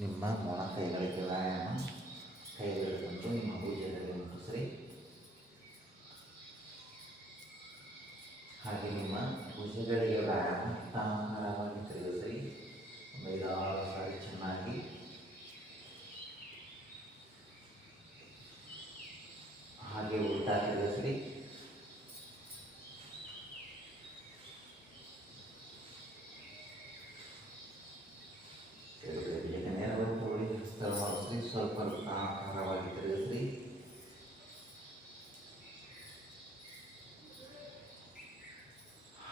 ನಿಮ್ಮ ಮೊಣ ಕೈಗಳಿಗೆ ವ್ಯಾಯಾಮ. ಕೈಗಳಿಗಂತೂ ನಿಮ್ಮ ಭುಜದಲ್ಲಿ ಮುಟ್ಟಿಸ್ರಿ. ಹಾಗೆ ನಿಮ್ಮ ಭುಜಗಳಿಗೆ ವ್ಯಾಯಾಮ ತಾರಾಳವಾಗಿ ತಿರುಗಿಸ್ರಿ. 5-6 ಸಾರಿ ಚೆನ್ನಾಗಿ. ಹಾಗೆ ಉಲ್ಟಾ ತಿರುಗಿಸ್ರಿ. ಸ್ವಲ್ಪ ಆಕಾರವಾಗಿ ತಿರುಗಿಸ್ರಿ.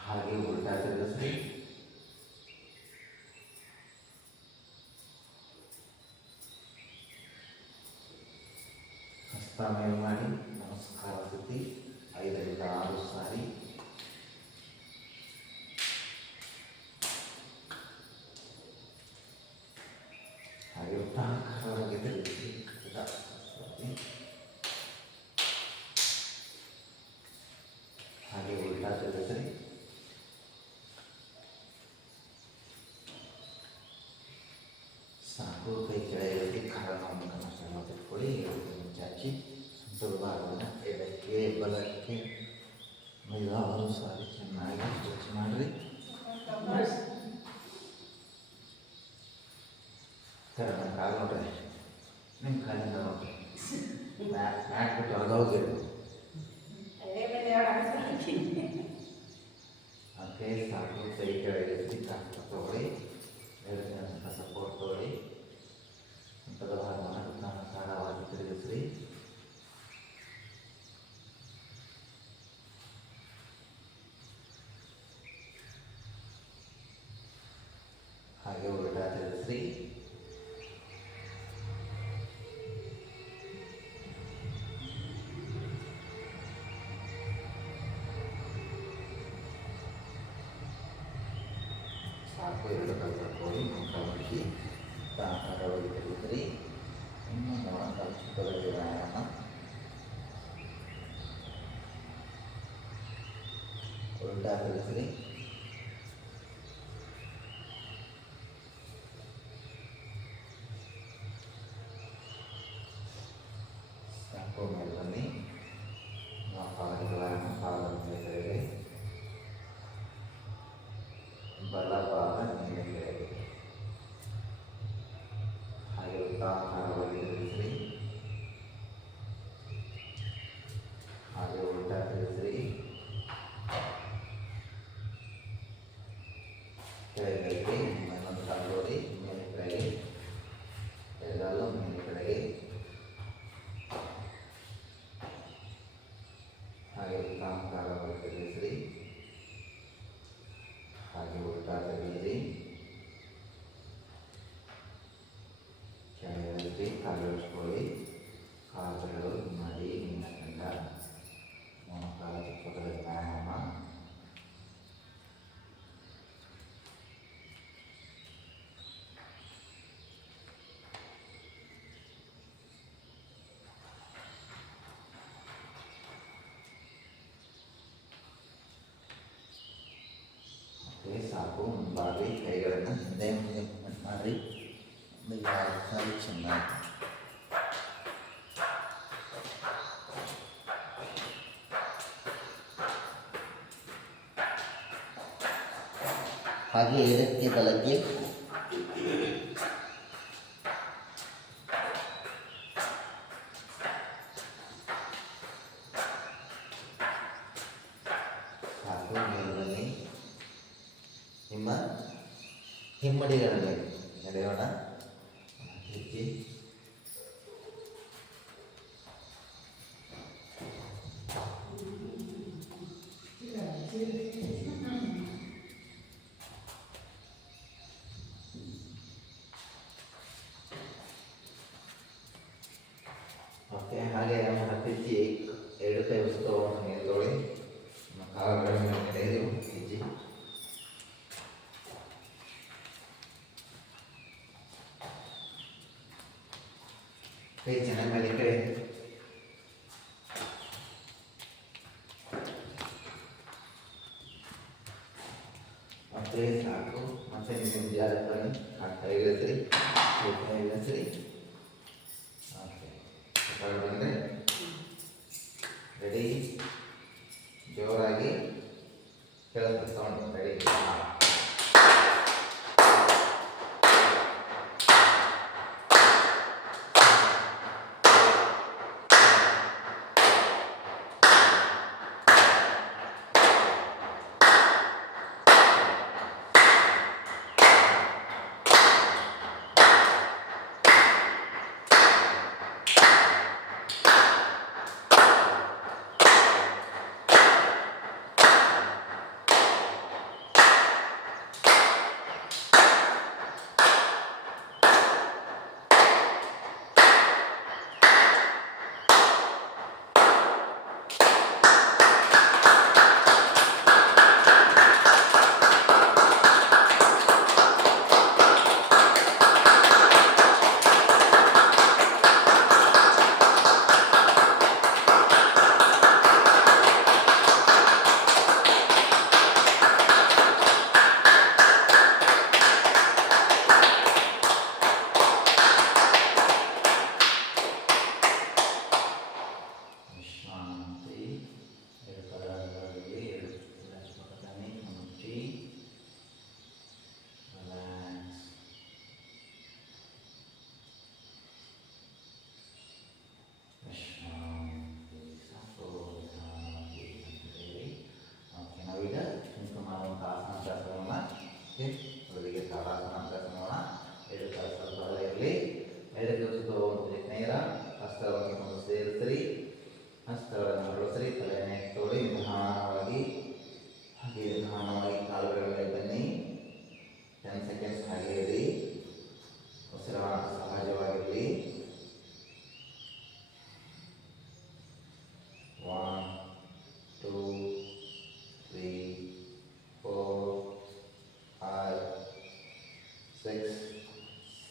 ಹಾಗೆ ಉಲ್ಟಾ ತಿರುಗಿಸ್ರಿ. ಹಸ್ತ ಮೇಲ್ ಮಾಡಿ ನಮಸ್ಕಾರ ಸ್ಥಿತಿ 5-6 ಸಾರಿ. ಹಾಗೆ ಆಕಾರವಾಗಿ ತಿರುಗಿಸಿ. ಹಾಗೆ ಉಲ್ಟಾ ತಿರುಗಿಸ್ರಿ. ಸಾಕು. ಕೈ ಕೆಳಗೆ ಕಾಲನ್ನು ಕನಸನ್ನು ತಿಳ್ಕೊಳ್ಳಿ. ಚಾಚಿ ಸೊಂಟದ ಭಾಗವನ್ನು ಎಡಕ್ಕೆ ಬಲಕ್ಕೆ 5-6 ಸಾರಿ ಚೆನ್ನಾಗಿ ಸ್ಟ್ರೆಚ್ ಮಾಡಿರಿ. ಕರೆಕ್ಟ್ ಕಾಲು ನೋಡ್ರಿ. ನಿಮ್ಮ ಕಾಲಿಂದ ನೋಡ್ರಿ. ಮ್ಯಾಟ್ ಬಿಟ್ಟು ಹೊರಗೆ ಹೋಗಿರಿ. ಓಕೆ ಸಾಕು. ಕೈ ಕೆಳಗೆ ಕಾಲು ತಗೊಳ್ಳಿ. 2 ನಿಮಿಷ ಸಪೋರ್ಟ್ ತಗೊಳ್ಳಿ. ಸೊಂಟದ ಭಾಗವನ್ನು ಸಾರವಾಗಿ ತಿರುಗಿಸ್ರಿ. ಹಾಗೆ ಉಲ್ಟಾ ತಿರುಗಿಸ್ರಿ. ಸಾಕು. 2 ಕಾಲು ತಗೊಳ್ಳಿ. ಮುಖ ಮುಚ್ಚಿ ಆಕಾರವಾಗಿ ತಿರುಗಿಸ್ರಿ. ಇನ್ನು ಮೊಣಕಾಲು ಚಿಕ್ಕದಾಗಿ ವ್ಯಾಯಾಮ. ಉಲ್ಟಾ ತಿರುಗಿಸ್ರಿ. ಸಾಕು. ಮೇಲೆ ಬನ್ನಿ. ಪಾದಗಳ ವ್ಯಾಯಾಮ. ಪಾದದ ಮೇಲೆ ಕೆಳಗೆ. ಬಲ ಪಾದ ಮೇಲೆ ಕೆಳಗೆ. ಹಾಗೆ ವೃತ್ತಾಕಾರವಾಗಿ ತಿರುಗಿಸ್ರಿ. ಹಾಗೆ ಉಲ್ಟಾ ತಿರುಗಿಸ್ರಿ. ಕೆಳಗೆ ಇನ್ನೊಂದು ಕಾಲು ನೋಡಿ. ಮೇಲೆ ಕೆಳಗೆ. ಎಡಗಾಲು ಮೇಲೆ ಕೆಳಗೆ. ಹಾಗೆ ವೃತ್ತಾಕಾರವಾಗಿ ತಿರುಗಿಸ್ರಿ. ಹಾಗೆ ಉಲ್ಟಾ ತಿರುಗಿಸ್ರಿ. ಕೆಳಗೆ ಕಾಲು ಇಳಿಸ್ಕೊಳ್ಳಿ. ಕಾಲುಗಳು ಮಾಡಿ ನಿಮ್ಮ ಕಂಡ. ಮೊಣಕಾಲ ಚಿಕ್ಕದ ವ್ಯಾಯಾಮ. ಸಾಕು. ಮುಂಬಾಗಿ ಕೈಗಳನ್ನು ಹಿಂದೆ ಮುಂದೆ ಮೂವ್ಮೆಂಟ್ ಮಾಡಿರಿ. 5-6 ಸಾರಿ ಚೆನ್ನಾಗಿ. ಹಾಗೆ ಎಡಕ್ಕೆ ಬಲಕ್ಕೆ. ಸಾಕು. ಮೇಲ್ಬನ್ನಿ. ನಿಮ್ಮ ಹಿಮ್ಮಡಿಗಳ ಮೇಲೆ ನಡೆಯೋಣ. ಹೆಜ್ಜೆ. ಓಕೆ. ಹಾಗೆ ನಮ್ಮ ಹೆಜ್ಜೆ 2 ಕೈ ಉಸ್ತವನ್ನು ಮೇಲ್ಗೊಳ್ಳಿ. ನಮ್ಮ ಕಾಲುಗಳ ಮೇಲೆ ನಡೆಯಿರಿ. ಹೆಜ್ಜೆ. ಕೈ ಚೆನ್ನಾಗಿ ಮೇಲೆ ಕಡೆ. ಮತ್ತೆ ಸಾಕು. ಮತ್ತೆ ನಿಮ್ಮ ಜಾಗ ಕೈ ಇಳಿಸ್ರಿ.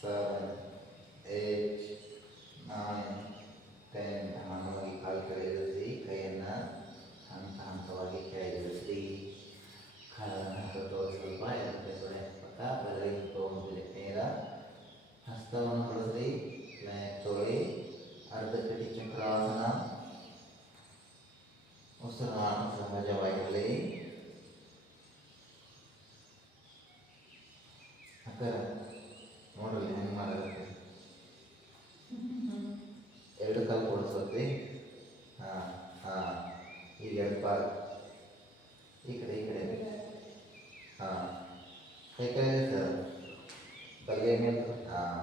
7, 8, 9, 10. ನಿಧಾನವಾಗಿ ಕಾಲು ಕೆಳಗಿಳಿಸಿ, ಕೈಯನ್ನು ಹಂತ ಹಂತವಾಗಿ ಕೆಳಗಿಳಿಸಿ, ಕಾಲನ್ನು ಹತ್ತೋದು ಸ್ವಲ್ಪ ಎಡಗೈ ತೊಡೆ ಪಕ್ಕ ಬಲಗೈ ತಗೊಂಡು ನೇರ ಹಸ್ತವನ್ನು ಬಳಸಿ ತೊಳೆ ಅರ್ಧ ಕಟಿ ಚಕ್ರಾಸನ. ಉಸಿರಾಟ ಸಹಜವಾಗಿರಲಿ. ಅಕ್ಕರ ನೋಡಲಿ ಹೆಂಗೆ ಮಾಡಬೇಕು. ಎರಡು ಕಾಲು ಕೊಡಿಸೋದ್ರಿ. ಹಾಂ ಹಾಂ. ಈಗ ಎರಡು ಕಾಲು ಈ ಕಡೆ ಹಾಂ ಕೈ ಕಡೆ ಸರ್ ಬಲ್ಲೆ ಮೇಲೆ ಹಾಂ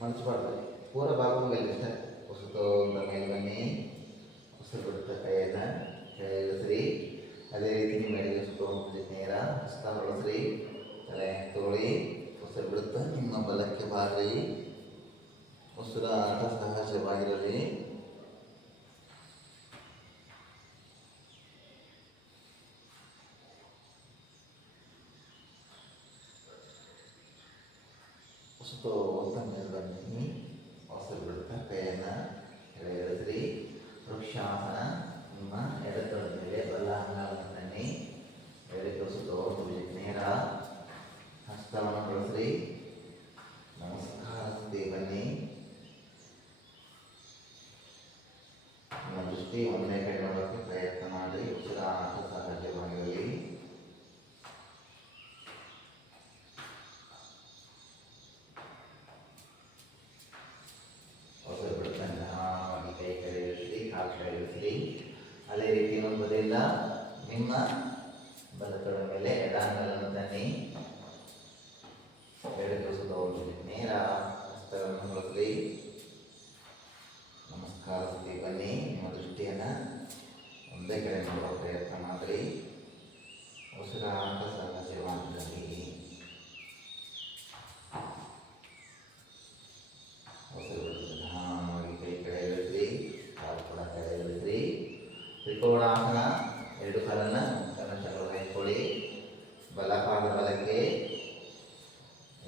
ಮನ್ಸ್ಬಾರ್ದು. ಪೂರ ಭಾಗದಲ್ಲಿ ಸರ್ ಉಸಿರು ಮೇಲೆ ಬನ್ನಿ. ಉಸಿರು ಬಿಡುತ್ತಾ ಕೈಯನ್ನು ಕೆಳಗಿಳಿಸ್ರಿ. ಅದೇ ರೀತಿ ನಿಮ್ಮ ಎಡಗೈ ಸುತ್ತ ನೇರ ಹಸ್ತ ಹೊರಳಿಸ್ರಿ. ತಲೆ ತೊಳಿ ಉಸಿರು ಬಿಡುತ್ತಾ ನಿಮ್ಮ ಬಲಕ್ಕೆ ಬಾರ್ರಿ. ಉಸಿರಾಟ ಸಹಜವಾಗಿರಲಿ. ಉಸಿರು ಅಂತ ಮೇಲೆ ಬನ್ನಿ. ಉಸಿರು ಬಿಡುತ್ತಾ ಕೈಯನ್ನು ಕೆಳಗಿಳಿಸ್ರಿ. ವೃಕ್ಷಾಸನ. ನಿಮ್ಮ ಎಡತೊಡೆ ಮೇಲೆ ಬಲ ಅಂಗಾಲನ್ನು ತನ್ನಿ. ಎಡಕ್ಕೆ ಉಸಿರು ನೇರ ಹಸ್ತವನ್ನು ಬಳಸ್ರಿ. ನಮಸ್ಕಾರಕ್ಕೆ ಬನ್ನಿ. ನಿಮ್ಮ ದೃಷ್ಟಿ ಒಂದೇ ಕಡೆ ನೋಡೋಕ್ಕೆ ಪ್ರಯತ್ನ ಮಾಡಿ. ಉಸಿರಾಟ ಸಹಜವಾಗಿರಲಿ. ಉಸಿರು ಬಿಡುತ್ತಾ ನಿಧಾನವಾಗಿ ಕೈ ಕೆಳಗಿಳಿಸಿ, ಕಾಲು ಕೆಳಗಿಳಿಸಿ. ಅದೇ ರೀತಿ ಇನ್ನೊಂದು ಬದಿಯಿಂದ ನಿಮ್ಮ ಬಲತೊಡೆ ಮೇಲೆ ಎಡಾಂಗಲನ್ನು ತನ್ನಿ. ಎಡಕ್ಕೆ ಸುತ್ತ ನೇರ ಹಸ್ತವನ್ನು ಬಳಸಿ. ನಮಸ್ಕಾರ ಸ್ಥಿತಿ ಬನ್ನಿ. ನಿಮ್ಮ ದೃಷ್ಟಿಯನ್ನು ಒಂದೇ ಕಡೆ ನೋಡುವ ಪ್ರಯತ್ನ ಮಾಡಿ. ಉಸಿರಾಟ ಸಹಜವಾಗಿರಲಿ. ಉಸಿರು ಬಿಡುತ್ತಾ ನಿಧಾನವಾಗಿ ಕೈ ಕೆಳಗಿಳಿಸಿ, ಕಾಲು ಕೂಡ ಕೆಳಗಿಳಿಸಿ. ತ್ರಿಕೋಣಾಸನ. ಎರಡು ಕಾಲನ್ನು ಚಕ್ರ ಹಾಕಿಕೊಳ್ಳಿ. ಬಲ ಪಾದ ಬಲಕ್ಕೆ,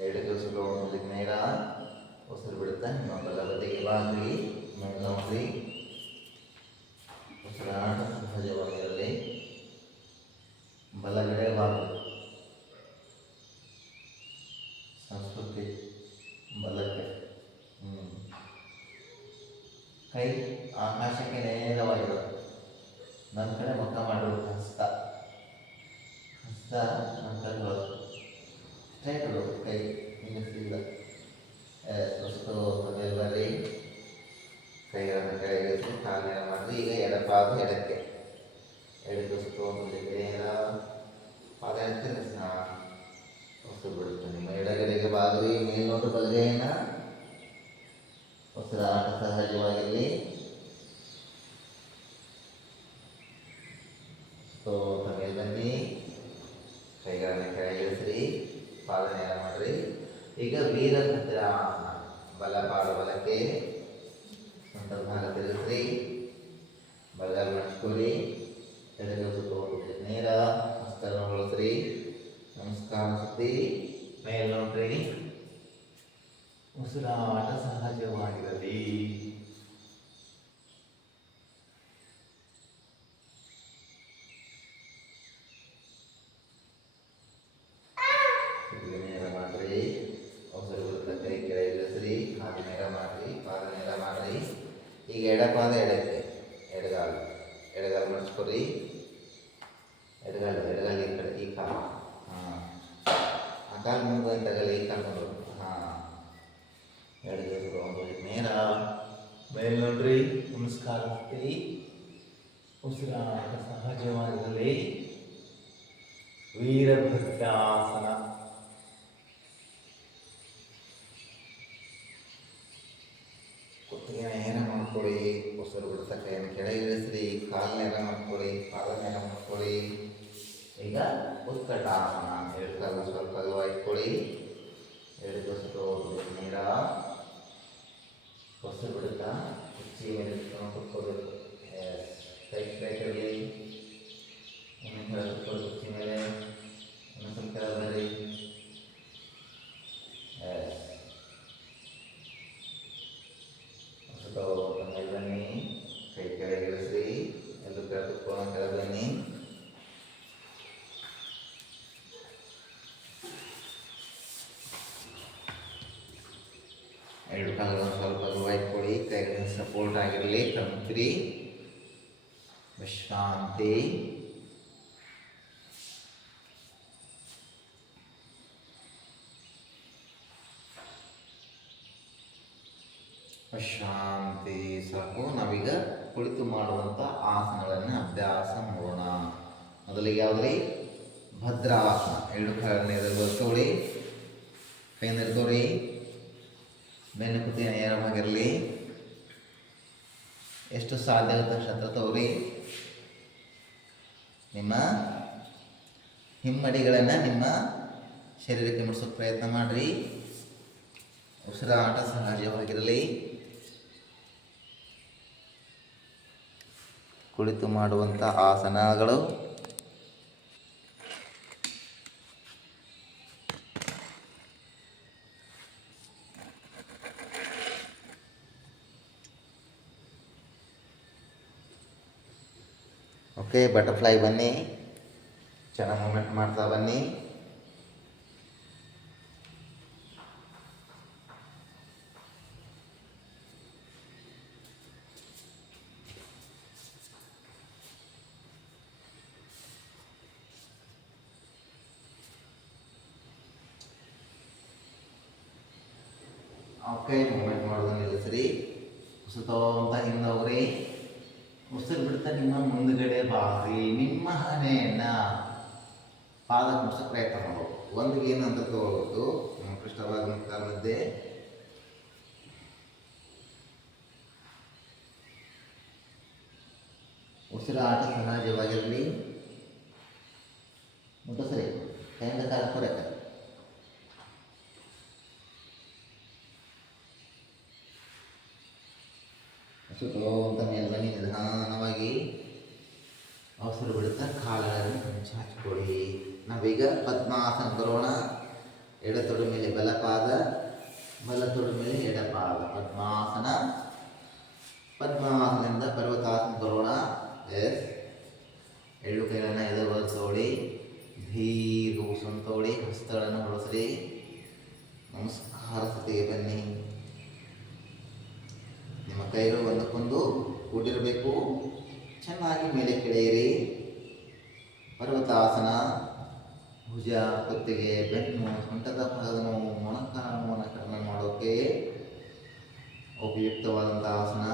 ಎಡಕ್ಕೆ ಉಸಿರು ನೇರ. ಉಸಿರು ಬಿಡುತ್ತಾ ನಿಮ್ಮ ಬಲ ಬದಿಗೆ ಬಾಗ್ರಿ. ಮೇಲೆ ನೋಡ್ರಿ. ಉಸಿರಾಟ ಸಹಜವಾಗಿರಲಿ. ಬಲಗಡೆ ಬಾಗ್ರಿ. ಸಂಸ್ಕೃತಿ ಬಲಕ್ಕೆ. ಕೈ ಆಕಾಶಕ್ಕೆ ನೇರವಾಗಿರೋದು. ನನ್ನ ಕಡೆ ಮುಖ ಮಾಡಿರೋದು. ಹಸ್ತ ನನ್ನ ಕಡೆ ಬರೋದು. ಸ್ಟ್ರೈಟ್ ಇಡೋದು. ಕೈ ಹಿಂಗೆ ಸೀದ ಸುಸ್ತು ಮೇಲೆ ಬರ್ರಿ. ಕೈಗಳನ್ನು ಕೆಳಗಿಳಿಸಿ, ಕಾಲು ನೇರ ಮಾಡಿರಿ. ಈಗ ಎಡಪಾದ ಎಡಕ್ಕೆ, ಎಡಕ್ಕೆ ಸುತ್ತು ನೇರ ಪಾದ ಎಡಕ್ಕೆ. ಉಸಿರು ಬಿಡುತ್ತೆ. ನಿಮ್ಮ ಎಡಗಡೆಗೆ ಬಾಗ್ರಿ. ಮೇಲೆ ನೋಡು ಬಲಗೈಯನ್ನು. ಉಸಿರಾಟ ಸಹಜವಾಗಿರಲಿ. ಮೇಲೆ ಬನ್ನಿ. ಕೈಗಳನ್ನು ಕೆಳಗಿಳಿಸ್ರಿ. ಪಾದ ನೇರ ಮಾಡಿರಿ. ಈಗ ವೀರಭದ್ರಾಸನ. ಬಲ ಪಾದ ಬಲಕ್ಕೆ, ಸೊಂಟದ ಭಾಗ ತಿರುಗಿಸ್ರಿ. ಬಲಗಾಲ ಮಡಿಸ್ಕೊರಿ. ಎಡಗೈ ಸುತ್ತ ನೇರ ಹಸ್ತವನ್ನು ಬಳಸ್ರಿ. ನಮಸ್ಕಾರ ಸುತ್ತಿ ಮೇಲೆ ನೋಡ್ರಿ. ಉಸಿರಾಟ ಸಹಜವಾಗಿರಲಿ. ನೇರ ಮಾಡ್ರಿ. ಉಸಿರು ಬಿಡುತ್ತಾ ಕೈ ಕೆಳಗಿಳಿಸ್ರಿ. ಕಾಲು ನೇರ ಮಾಡ್ರಿ. ಪಾದ ನೇರ ಮಾಡ್ರಿ. ಈಗ ಎಡಪಾದ ಎಡಕ್ಕೆ, ಎಡಗಾಲು ಮಡಿಸ್ಕೊರಿ. ಎಡಗಾಲು ಈ ಕಡೆ, ಈ ಕಾಲು. ಹಾಂ ಆ ಕಾಲು ಮುಂದೆ ತಗಲಿ. ಈ ಕಾಲು ಮುಂದೆ. ಹಾಂ ಎಡಗೈ ನೇರ ಮೇಲೆ ನೋಡ್ರಿ. ನಮಸ್ಕಾರ. ಉಸಿರಾಟ ಸಹಜವಾಗಿರಲಿ. ವೀರಭದ್ರಾಸನ. ಕುತ್ತಿಗೆ ನೇರ ಮಾಡ್ಕೊಳ್ಳಿ. ಉಸಿರು ಬಿಡುತ್ತಾ ಕೈಯನ್ನು ಕೆಳಗಿಳಿಸ್ರಿ. ಕಾಲು ನೇರ ಮಾಡ್ಕೊಳ್ಳಿ. ಪಾದ ನೇರ ಮಾಡ್ಕೊಳ್ಳಿ. ಈಗ ಉತ್ಕಟಾಸನ. ಎರಡು ಕಾಲು ಸ್ವಲ್ಪ ಇಟ್ಕೊಳ್ಳಿ. ಎರಡು ಸುತ್ತು ನೇರ. ಉಸಿರು ಬಿಡುತ್ತಾ ಕುರ್ಚಿ ಮೇಲೆ ಕುತ್ಕೋಬೇಕು. ಸ್ಟ್ರೈಟ್ ಇರಲಿ. ಇನ್ನು ಕೆಳಗೆ ಕುತ್ಕೊಳ್ಳಿ ಕುರ್ಚಿ ಮೇಲೆ. ಇನ್ನು ಸ್ವಲ್ಪ ಕೆಳಗೆ ಬರ್ರಿ. ಎರಡು ಕಾಲುಗಳನ್ನು ಸ್ವಲ್ಪ ದೂರ ಇಟ್ಕೊಳ್ಳಿ, ಕೈಗಳಿಂದ ಸಪೋರ್ಟ್ ಆಗಿರಲಿ. ಕಣ್ಮುಚ್ಚಿರಿ, ವಿಶ್ರಾಂತಿ. ವಿಶ್ರಾಂತಿ ಸಾಕು. ನಾವೀಗ ಕುಳಿತು ಮಾಡುವಂಥ ಆಸನಗಳನ್ನು ಅಭ್ಯಾಸ ಮಾಡೋಣ. ಮೊದಲಿಗೆ ಯಾವುದ್ರಿ? ಭದ್ರಾಸನ. ಎರಡು ಕಾಲನ್ನು ಎದುರುಗೊಳಿಸ್ಕೊಳ್ಳಿ, ಕೈಯಿಂದ ಹಿಡ್ಕೊಳ್ಳಿ, ಬೆನ್ನು ಕುತ್ತಿನ ನೇರವಾಗಿರಲಿ. ಎಷ್ಟು ಸಾಧ್ಯ ಆಗುತ್ತೆ ಅಷ್ಟು ತಗೋರಿ. ನಿಮ್ಮ ಹಿಮ್ಮಡಿಗಳನ್ನು ನಿಮ್ಮ ಶರೀರಕ್ಕೆ ಮುಡಿಸೋಕೆ ಪ್ರಯತ್ನ ಮಾಡಿರಿ. ಉಸಿರಾಟ ಸಹಜವಾಗಿರಲಿ. ಕುಳಿತು ಮಾಡುವಂಥ ಆಸನಗಳು. ಓಕೆ, ಬಟರ್ಫ್ಲೈ ಬನ್ನಿ, ಚೆನ್ನಾಗಿ ಮೂಮೆಂಟ್ ಮಾಡ್ತಾ ಬನ್ನಿ. ಓಕೆ, ಮೂಮೆಂಟ್ ಮಾಡೋದನ್ನ ನಿಲ್ಲಿಸ್ರಿ. ಉಸಿತೋಂತ ಹಿಂದೆ ಹೋಗ್ರಿ. ಉಸಿರು ಬಿಡ್ತಾ ನಿಮ್ಮ ಮುಂದುಗಡೆ ಬಾಗ್ರಿ. ನಿಮ್ಮ ಹಣೆಯನ್ನು ಪಾದಕ್ಕೆ ಮುಡ್ಸೋಕೆ ಪ್ರಯತ್ನ ಮಾಡೋದು. ಒಂದಿಗೆ ಏನಂತ ತಗೊಳ್ಳೋದು, ನಮ್ಮ ಪೃಷ್ಠಭಾಗ ಕಾಲ ಮಧ್ಯೆ. ಉಸಿರಾಟ ಸಹಜವಾಗಿರಲಿ. ಮುಟ್ಟಿಸ್ರಿ, ಕೈಯಿಂದ ಕಾಲ ಕೊರಕ. ಸುತ್ತೋಂತ ಮೇಲೆ ಬನ್ನಿ, ನಿಧಾನವಾಗಿ ಅವಸರು ಬಿಡುತ್ತಾ ಕಾಲುಗಳನ್ನು ಚಾಚಿಕೊಳ್ಳಿ. ನಾವೀಗ ಪದ್ಮಾಸನ ಬರೋಣ. ಎಡತೊಡೆ ಮೇಲೆ ಬಲಪಾದ, ಬಲತೊಡೆ ಮೇಲೆ ಎಡಪಾದ. ಪದ್ಮಾಸನ. ಪದ್ಮಾಸನದಿಂದ ಪರ್ವತಾಸನ ಬರೋಣ. ಎಸ್, ಎಳ್ಳು ಕೈಗಳನ್ನು ಎದುರುಗೊಳಿಸೋಳಿ, ದೀರ್ಘ ಉಸಿರನ್ನು ತಗೊಳ್ಳಿ, ಹಸ್ತಗಳನ್ನು ಹೊರಸ್ರಿ. ನಮಸ್ಕಾರ ಸ್ಥಿತಿಗೆ ಬನ್ನಿ. ನಿಮ್ಮ ಕೈಗಳು ಒಂದಕ್ಕೊಂದು ಕೂಡಿರಬೇಕು. ಚೆನ್ನಾಗಿ ಮೇಲೆ ಕೆಳೆಯಿರಿ. ಪರ್ವತಾಸನ. ಭುಜ, ಕುತ್ತಿಗೆ, ಬೆನ್ನು, ಸೊಂಟದ ಭಾಗದ ನೋವು, ಮೊಣಕಾಲನ್ನು ಕಡಿಮೆ ಮಾಡೋಕ್ಕೆ ಉಪಯುಕ್ತವಾದಂಥ ಆಸನ.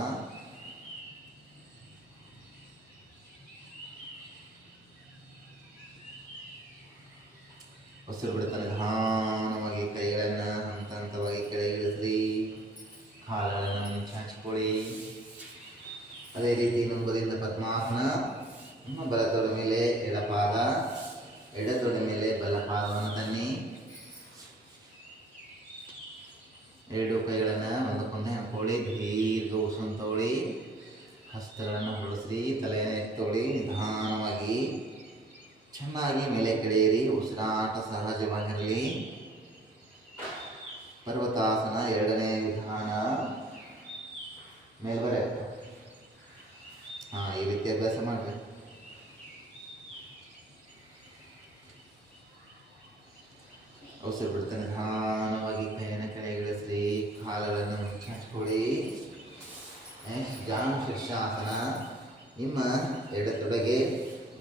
ಉಸಿರು ಬಿಡುತ್ತಾ ನಿಧಾನವಾಗಿ ಕೈಗಳನ್ನು ಹಂತ ಹಂತವಾಗಿ ಕೆಳಗಿಳಿಸ್ರಿ. ಕಾಲುಗಳನ್ನು ಚಾಚಿಕೊಳ್ಳಿ. ಅದೇ ರೀತಿ ಇನ್ನೊಂಬರಿಂದ ಪದ್ಮಾಸನ. ನಿಮ್ಮ ಬಲತೊಡೆ ಮೇಲೆ ಎಡಪಾದ, ಎಡತೊಡೆ ಮೇಲೆ ಬಲಪಾದವನ್ನು ತನ್ನಿ. ಎರಡು ಕೈಗಳನ್ನು ಒಂದಕ್ಕೊಂದು ಹಾಕೊಳ್ಳಿ. ದೀರ್ಘ ಉಸಿರನ್ನು ತಗೊಳ್ಳಿ, ಹಸ್ತಗಳನ್ನು ಹೊರಡಿಸ್ರಿ. ತಲೆಯನ್ನು ಎತ್ತೋಳಿ. ನಿಧಾನವಾಗಿ ಚೆನ್ನಾಗಿ ಮೇಲೆ ಕೆಳೆಯಿರಿ. ಉಸಿರಾಟ ಸಹಜವಾಗಿರಲಿ. ಪರ್ವತಾಸನ ಎರಡನೇ ವಿಧಾನ. ಮೇಲ್ಬರೆ. ಈ ರೀತಿ ಅಭ್ಯಾಸ ಮಾಡಿರಿ. ಉಸಿರು ಬಿಡ್ತಾ ನಿಧಾನವಾಗಿ ಕೈಯನ್ನು ಕೆಳಗಿಳಿಸ್ರಿ. ಕಾಲುಗಳನ್ನು ಚಾಚಿಕೊಳ್ಳಿ. ಜಾನು ಶೀರ್ಷಾಸನ. ನಿಮ್ಮ ಎಡತೊಡೆಗೆ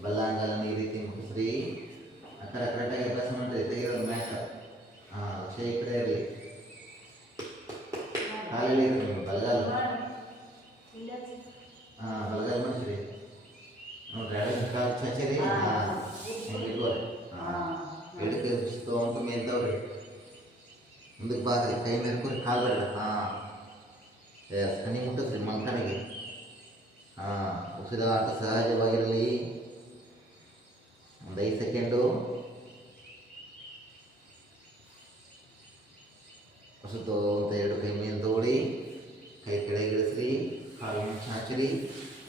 ಬಲ್ಲಾಂಗಲನ್ನು ಈ ರೀತಿ ಮುಗಿಸ್ರಿ. ಕರೆಕ್ಟಾಗಿ ಅಭ್ಯಾಸ ಮಾಡಿರಿ. ತೆಗೆಯೋದು ಮ್ಯಾಟ್. ವಿಷಯ ಈ ಕಡೆ ಇರಲಿ. ಕಾಲಲ್ಲಿ ಬಲಗಾಲ. ಬಲಗಾಲ ಮಾಡಿಸ್ರಿ. ನೋಡ್ರಿ, ಎಡಕ್ಕೆ ಕಾಲು ಚಾಚಿರಿ. ಇಟ್ಕೋರಿ. ಎಡಕ್ಕೆ ಅಂತ ಮೇಲ್ದವ್ರಿ. ಮುಂದಕ್ಕೆ ಬಾದ್ರಿ. ಕೈ ಮೇಲ್ಕೋರಿ. ಕಾಲು ಬರಲ್ಲ. ಎಸ್, ಕಣ್ಣಿ ಮುಟ್ಟಿಸ್ರಿ ಮಂಕನಿಗೆ. ಉಸಿರಾಟ ಸಹಜವಾಗಿರಲಿ. ಒಂದು 5 ಸೆಕೆಂಡು. ಹೊಸತು ಅಂತ ಎರಡು ಕೈ ಮೇಲೆ ತಗೊಳ್ಳಿ. ಕೈ ಕೆಳಗಿಳಿಸ್ರಿ. ಕಾಲನ್ನು ಚಾಚಿರಿ.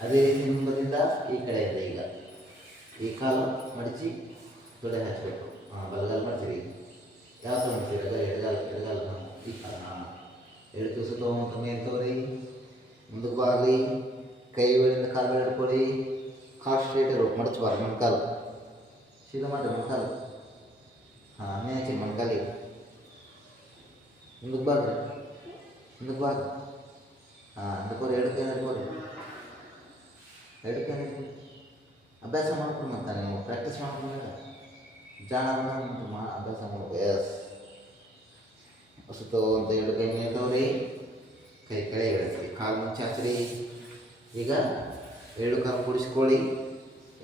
ಅದೇ ರೀತಿ ಮುಂಬದಿಂದ ಈ ಕಡೆಯಿಂದ ಈಗ ಈ ಕಾಲು ಮಡಚಿ ತೊಡೆ ಹಚ್ಚಬೇಕು. ಬಲಗಾಲ ಮಡಚಿರಿ. ಯಾವ ಥರ ಮಾಡ್ತೀರಿ? ಎಡಗಾಲ ಈ ಕಾಲ. ಎರಡು ದಿವಸ ತೊಗೊಂತ ಮೇಲೆ ತಗೋರಿ. ಮುಂದಕ್ಕೆ ಬಾಗ್ರಿ. ಕೈ ವೇಳಿಂದ ಕಾಲು ಮೇಲೆ ಹಿಡ್ಕೊಳ್ಳಿ. ಕಾಲು ಸ್ಟ್ರೇಟ್ ಇರ್ಬೇಕು. ಮಡಚಬಾರ್ದು. ಮೊಣಕಾಲು ಸೀದಾ ಮಾಡಿ. ಮೊಣಕಾಲು ಮ್ಯಾಚಿ ಮೊಣಕಾಲಿಗೆ. ಮುಂದಕ್ಕೆ ಬಾಗ್ರಿ. ಮುಂದಕ್ಕೆ ಬಾ. ಅದಕ್ಕೆ ಎರಡು ಕೈ ಅಭ್ಯಾಸ ಮಾಡ್ಕೊಂಡು ಮತ್ತೆ ನೀವು ಪ್ರಾಕ್ಟೀಸ್ ಮಾಡ್ಕೊಂಡಾಗ ಜಾಣ ಅಭ್ಯಾಸ ಮಾಡ್ಬೇಕು. ಎಸ್ ಹೊಸತು ಅಂತ ಎರಡು ಕೈ ಮೇಲ್ದವ್ರಿ, ಕೈ ಕೆಳಗೆ ಇಳಿಸ್ರಿ, ಕಾಲು ಮುಂಚಾಚ್ರಿ. ಈಗ ಎರಡು ಕಾಲು ಕೂಡಿಸ್ಕೊಳ್ಳಿ,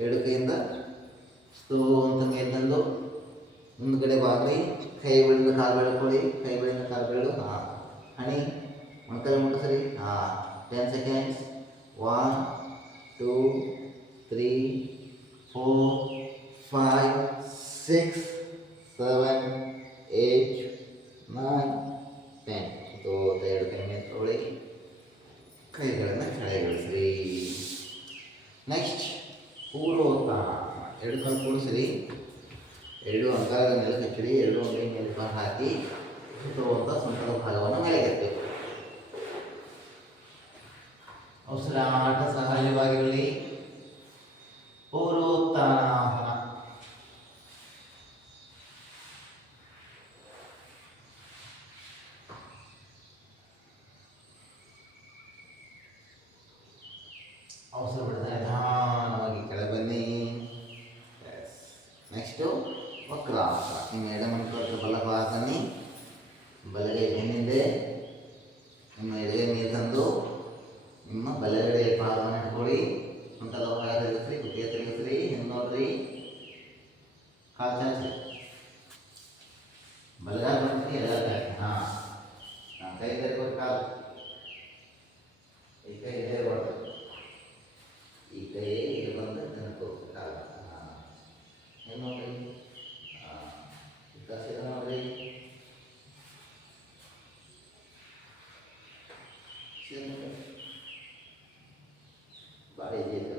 ಎರಡು ಕೈಯಿಂದ ಸುತ್ತು ಅಂತ ಮೇಲೆ ತಂದು ಮುಂದ್ಗಡೆ ಬಾಗ್ರಿ, ಕೈ ಬೆಳೆದ ಕಾಲು ಬೆಳ್ಕೊಳ್ಳಿ, ಕೈ ಬೆಳೆದ ಕಾಲು ಬೆಳು. ಹಣಿ ಮೊಣಕೈ ಮುಟ್ಟಿಸ್ರಿ. 10 seconds. 1 2 3 4 5 6 7 8 9 10. ಎರಡು ಕೈ ಮೇಲೆ ತೊಗೊಳ್ಳಿ, ಕೈಗಳನ್ನು ಕೆಳಗಿಳಿಸ್ರಿ. ನೆಕ್ಸ್ಟ್ ಪೂರ್ವೋತ್ತಾನ. ಎರಡು ಕಾಲು ಕೂಡಿಸ್ರಿ, ಎರಡು ಅಂಗಾಲ ನೆಲಕ್ಕೆ ಹಚ್ಚಿರಿ, ಎರಡು ಅಂಗೈ ಮೇಲೆ ಕಾಲು ಹಾಕಿ ಸುತ್ತುವಂಥ ಸೊಂಟದ ಭಾಗವನ್ನು ಮೇಲೆಗೆತ್ತಬೇಕು. ಉಸಿರಾಟ ಸಹಜವಾಗಿರಲಿ. ಪೂರ್ವೋತ್ತಾನಾಸನ. ಅವಸರ ಬಿಡದೆ ನಿಧಾನವಾಗಿ ಕೆಳಗೆ ಬನ್ನಿ. ನೆಕ್ಸ್ಟು ವಕ್ರಾಸನ. ನಿಮ್ಮ ಎಡಮಣಿಕಟ್ಟು ಬಲಭಾಗ ಬನ್ನಿ, ಬಲಗೈ ಬೆನ್ನಿಂದೆ ನಿಮ್ಮ ಎಡಗೈ ಮೇಲೆ ತಂದು ನಿಮ್ಮ ಬಲಗಡೆ ಪಾದವನ್ನು ಇಟ್ಕೊಳ್ಳಿ. ಸೊಂಟದ ಭಾಗ ತಿರುಗಿಸ್ರಿ, ಕುತ್ತಿಗೆ ತಿರುಗಿಸ್ರಿ, ಹಿಂದೆ ನೋಡ್ರಿ, ಕಾಲು ಚಾಚ್ರಿ. ಬಲಗಾಲ ಬರ್ತೀನಿ, ಎಡಗಾಲ ಹಾಕಿ. ಕೈ ತೆರೆಕೊಟ್ಟು ಕಾಲು, ಈ ಕೈ ತೆರೆಬಾರ್ದು, ಈ ಕೈ ಇಲ್ಲಿ ಬಂದು ನೆನಪೋಗ್ತು ಕಾಲು. ಏನು ನೋಡ್ರಿ, ಕಸಿದ ನೋಡ್ರಿ, ಭಾಳ ಈಜಿ ಐತೆ.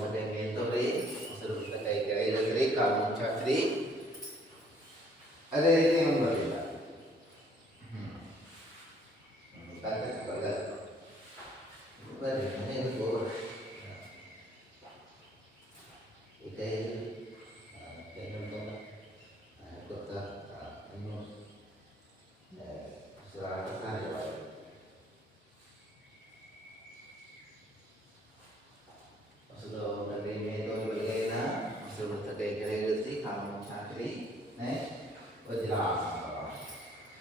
ಮತ್ತೆ ಮೇಲ್ತವ್ರಿ, ಮೊಸರು ಬಿಟ್ಟ ಕೈ ಕೆಳಗೆ ಇಳಿಸ್ರಿ, ಕಾಲು ಮುಂಚಾಕ್ರಿ. ಅದೇ ರೀತಿ ಏನು ಬರಲಿಲ್ಲ. ಬರ್ರಿ ಮನೆಗೆ ಹೋಗ್ರಿ. ಈ ಕೈ ಕೈ ನೋಡ್ಕೊಂಡು ಗೊತ್ತಾ ಇನ್ನು ಸಹಜವಾಗಿ ಹೊಸದು ಬರಲಿ. ಮೇಲೋಗಿ ಬಲಗೈನ ಮೊಸರು ಬಿಡ್ತ ಕೈ ಕೆಳಗೆ ಇಳಿಸಿ, ಕಾಲು ಮುಂಚಾಕ್ರಿ. ವಜ್ರಾಸನ.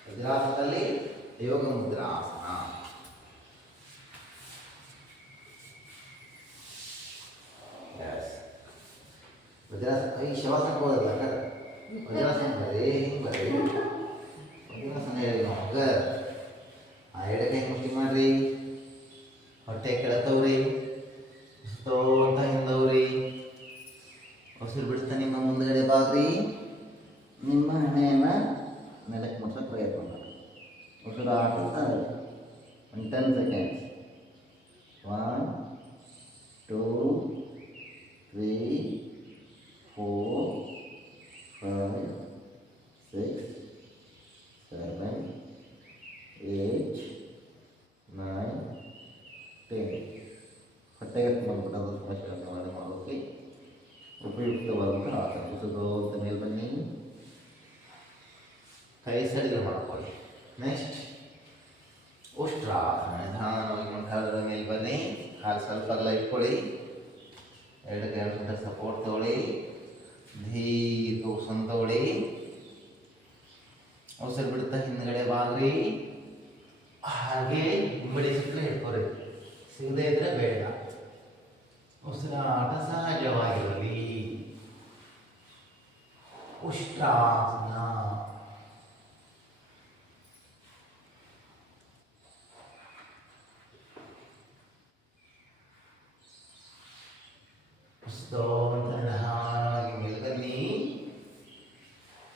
ವಜ್ರಾಸನದಲ್ಲಿ ಯೋಗ ಮುದ್ರಾಸನ. ವಜ್ರಾಸನ ಈ ಶವಾಸನಕ್ಕೆ ಹೋದಲ್ಲ, ವಜ್ರಾಸನ ಬರ್ರಿ, ಹಿಂಗೆ ಬರ್ರಿ. ವಜ್ರಾಸನ ಹೇಳಿ ನಮಗೆ ಎಡಕೈ ಮುಷ್ಟಿ ಮಾಡ್ರಿ, ಹೊಟ್ಟೆ ಕೆಳತವ್ರಿ, ಅಂತ ಹಿಂದವ್ರಿ. ಉಸಿರು ಬಿಡ್ತಾ ನಿಮ್ಮ ಮುಂದಗಡೆ ಬಾಗ್ರಿ, ನಿಮ್ಮ ಹಣೆಯನ್ನು ನೆಲಕ್ಕೆ ಮುಟ್ಸಕ್ಕೆ ಪ್ರಯತ್ನ ಮಾಡಿ. ಉಸಿರಾಟ 10 seconds. 1 2 3 4 5 6 7 8 9 10. ಹೊಟ್ಟೆಗೆ ಬಂದ್ಬಿಟ್ಟು ಸ್ಪಷ್ಟವಾಗಿ ಮಾಡೋಕ್ಕೆ ಉಪಯುಕ್ತವಾದಂಥ ಆಸನ. ಉಸಿರು ಮೇಲೆ ಬನ್ನಿ, ಕೈ ಸಡಿಲ ಮಾಡ್ಕೊಳ್ಳಿ. ನೆಕ್ಸ್ಟ್ ಉಷ್ಟ್ರಾಸನ. ನಿಧಾನವಾಗಿ ಮೊಣಕಾಲದ ಮೇಲೆ ಬನ್ನಿ, ಕಾಲು ಸ್ವಲ್ಪ ಅಗಲ ಇಟ್ಕೊಳ್ಳಿ, ಎರಡು ಕೈ ಸೊಂಟ ಸಪೋರ್ಟ್ ತಗೊಳ್ಳಿ, ದೀರ್ಘ ಉಸಿರು ತಗೊಳ್ಳಿ. ಉಸಿರು ಬಿಡ್ತಾ ಹಿಂದ್ಗಡೆ ಬಾಗ್ರಿ, ಹಾಗೆ ಹಿಂಬಡಿ ಸುತ್ತಲೂ ಇಟ್ಕೊರಿ, ಸಿಗದೇ ಇದ್ರೆ ಬೇಡ. ಉಸಿರಾಟ ಸಹಜವಾಗಿರಲಿ. ಉಷ್ಟ್ರಾಸನ. ನಿಧಾನವಾಗಿ ಮೇಲ್ಬನ್ನಿ,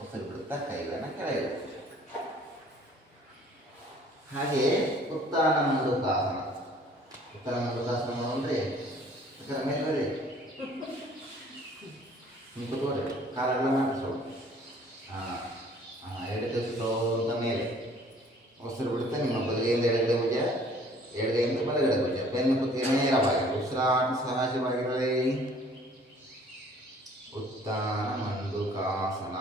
ಉಸಿರು ಬಿಡುತ್ತಾ ಕೈಗಳನ್ನು ಕೆಳಗೆ. ಹಾಗೆ ಉತ್ತಾನ ಮಂಡುಕಾಸನ. ಉತ್ತಾನ ಮಂಡುಕಾಸನ ಮಾಡೋನ್ರಿ, ಮೇಲೆ ಬರ್ರಿ, ನೀವು ಕೂತ್ಕೊಳ್ರಿ, ಕಾಲೆಲ್ಲ ಮಾಡಿಸೋದು. ಎರಡು ದಿವಸ ಅಂತ ಮೇಲೆ ಉಸಿರು ಬಿಡುತ್ತಾ ನಿಮ್ಮ ಬಲಗೈಯಿಂದ ಎಡಗಡೆ ಭುಜ, ಎಡಗೈಯಿಂದ ಬಲಗಡೆ ಭುಜ, ಬೆನ್ನು ಕುತ್ತಿಗೆ ನೇರವಾಗಿ. ಉಸಿರಾಟ ಸಹಜವಾಗಿರಲಿ. ಉತ್ತಾನ ಮಂಡುಕಾಸನ.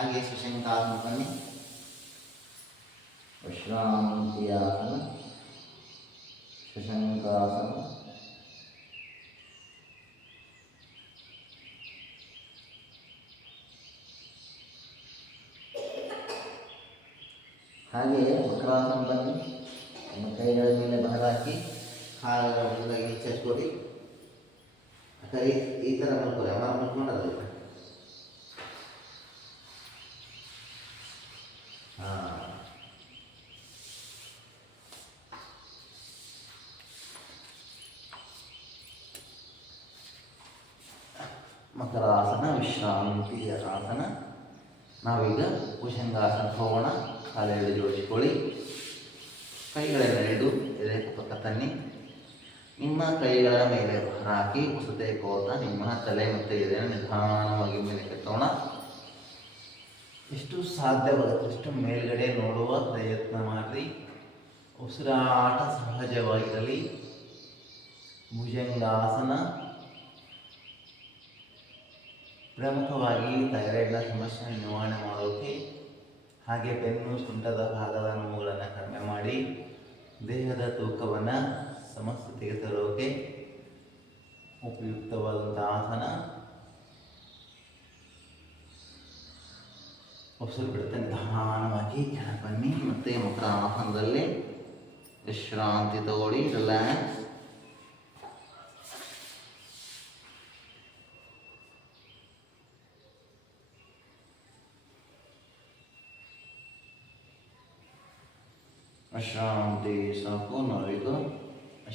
ಹಾಗೆ ಶಶಂಕಾಸನ ಬನ್ನಿ. ವಿಶ್ರಾಂತಿಯಾಸನ, ಶಶಂಕಾಸನ, ಹಾಗೆಯೇ ವಕ್ರಾಸನ ಬನ್ನಿ. ನಿಮ್ಮ ಕೈಗಳ ಮೇಲೆ ಭಾರ ಹಾಕಿ ಕಾಲುಗಳ ಮುಂದಾಗಿ ಚಚ್ಕೊಡಿ. ಕೈ ಈ ಥರ ಮಲ್ಕೊಳ್ಳಿ, ಅಮರ ಮಲ್ಕೊಂಡಲ್ಲ. ಹಾಂ, ಮಕರಾಸನ, ವಿಶ್ರಾಂತಿಯ ಆಸನ. ನಾವೀಗ ಭುಜಂಗಾಸನ ಹೋಗೋಣ. ಕಾಲೆರಡು ಜೋಡಿಸಿಕೊಳ್ಳಿ. ಕೈಗಳೆರಡು ಎದೆ ಪಕ್ಕ ತನ್ನಿ. ನಿಮ್ಮ ಕೈಗಳ ಮೇಲೆ ಭಾರ ಹಾಕಿ ಉಸತೆ ಕೋತ ನಿಮ್ಮ ತಲೆ ಮತ್ತು ಎದೆಯನ್ನು ನಿಧಾನವಾಗಿ ಮೇಲೆ ಕೆತ್ತೋಣ. ಎಷ್ಟು ಸಾಧ್ಯವಾಗುತ್ತಷ್ಟು ಮೇಲ್ಗಡೆ ನೋಡುವ ಪ್ರಯತ್ನ ಮಾಡಿ. ಉಸಿರಾಟ ಸಹಜವಾಗಿರಲಿ. ಭುಜಂಗಾಸನ ಪ್ರಮುಖವಾಗಿ ಥೈರಾಯ್ಡ್ನ ಸಮಸ್ಯೆ ನಿವಾರಣೆ ಮಾಡೋಕ್ಕೆ, ಹಾಗೆ ಬೆನ್ನು ಸೊಂಟದ ಭಾಗದ ನೋವುಗಳನ್ನು ಕಡಿಮೆ ಮಾಡಿ ದೇಹದ ತೂಕವನ್ನು ಸಮಸ್ಥಿತಿಗೆ ತರೋಕೆ ಉಪಯುಕ್ತವಾದಂಥ ಆಸನ. ಉಸಿರು ಬಿಡುತ್ತೆ ನಿಧಾನವಾಗಿ ಕೆಳಗೆ ಬನ್ನಿ. ಮತ್ತು ಮುಖ ಆಸನದಲ್ಲಿ ವಿಶ್ರಾಂತಿ ತಗೊಳ್ಳಿ, ರಿಲ್ಯಾಕ್ಸ್. ವಿಶ್ರಾಂತಿ ಸಾಕು. ನಾವೀಗ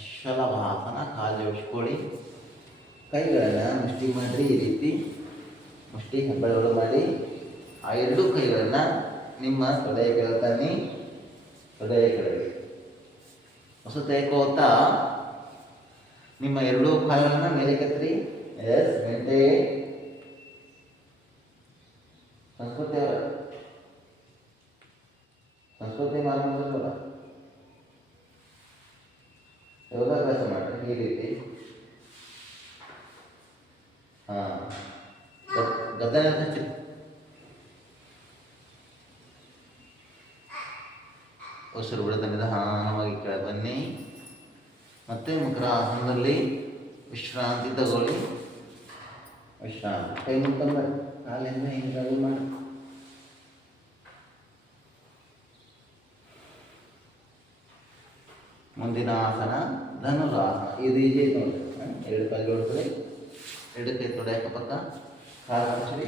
ಶಲಭಾಸನ, ಕಾಲು ಜೋಡಿಸ್ಕೊಳ್ಳಿ. ಕೈಗಳನ್ನು ಮುಷ್ಟಿ ಮಾಡಿರಿ. ಈ ರೀತಿ ಮುಷ್ಟಿ ಹೆಬ್ಬೆರಳು ಮಾಡಿ ಆ ಎರಡೂ ಕೈಗಳನ್ನು ನಿಮ್ಮ ತೊಡೆಯ ಕೆಳಗೆ ತನ್ನಿ. ತೊಡೆಯ ಕೆಳಗೆ ಹೊಸ ತೇಕೋತಾ ನಿಮ್ಮ ಎರಡೂ ಕಾಲುಗಳನ್ನು ಮೇಲೆ ಕೆತ್ತಿರಿ. ಎಸ್, ಮೆಂಟೆ ಸಂಸ್ಕೃತಿ ಅವರ ಸಂಸ್ಕೃತಿ ಮಾರ್ಗದಲ್ಲ, ಯೋಗಾಭ್ಯಾಸ ಮಾಡಿರಿ ಈ ರೀತಿ. ಹಾಂ, ಗದ್ದಲ ಹಚ್ಚಿರಿ. ಉಸಿರು ಬಿಡದ ನಿಧಾನವಾಗಿ ಕೆಳಗೆ ಬನ್ನಿ. ಮತ್ತೆ ಮುಖಾಸನದಲ್ಲಿ ವಿಶ್ರಾಂತಿ ತಗೊಳ್ಳಿ. ವಿಶ್ರಾಂತಿ. ಕೈ ಮುಖಂಡ ಕಾಲಿಂದ ಹಿಂಗಾಗಿ ಮಾಡಿ. ಮುಂದಿನ ಆಸನ ಧನುರಾಸನ. ಇದು ಈಜಿ ನೋಡಿ. ಎರಡು ಕಾಲು ಜೋಡಿಸ್ರಿ. ಎರಡು ಕೈ ತೊಡೆ ಅಕ್ಕಪಕ್ಕ ಕಾಲು ಹಚ್ಚಿರಿ.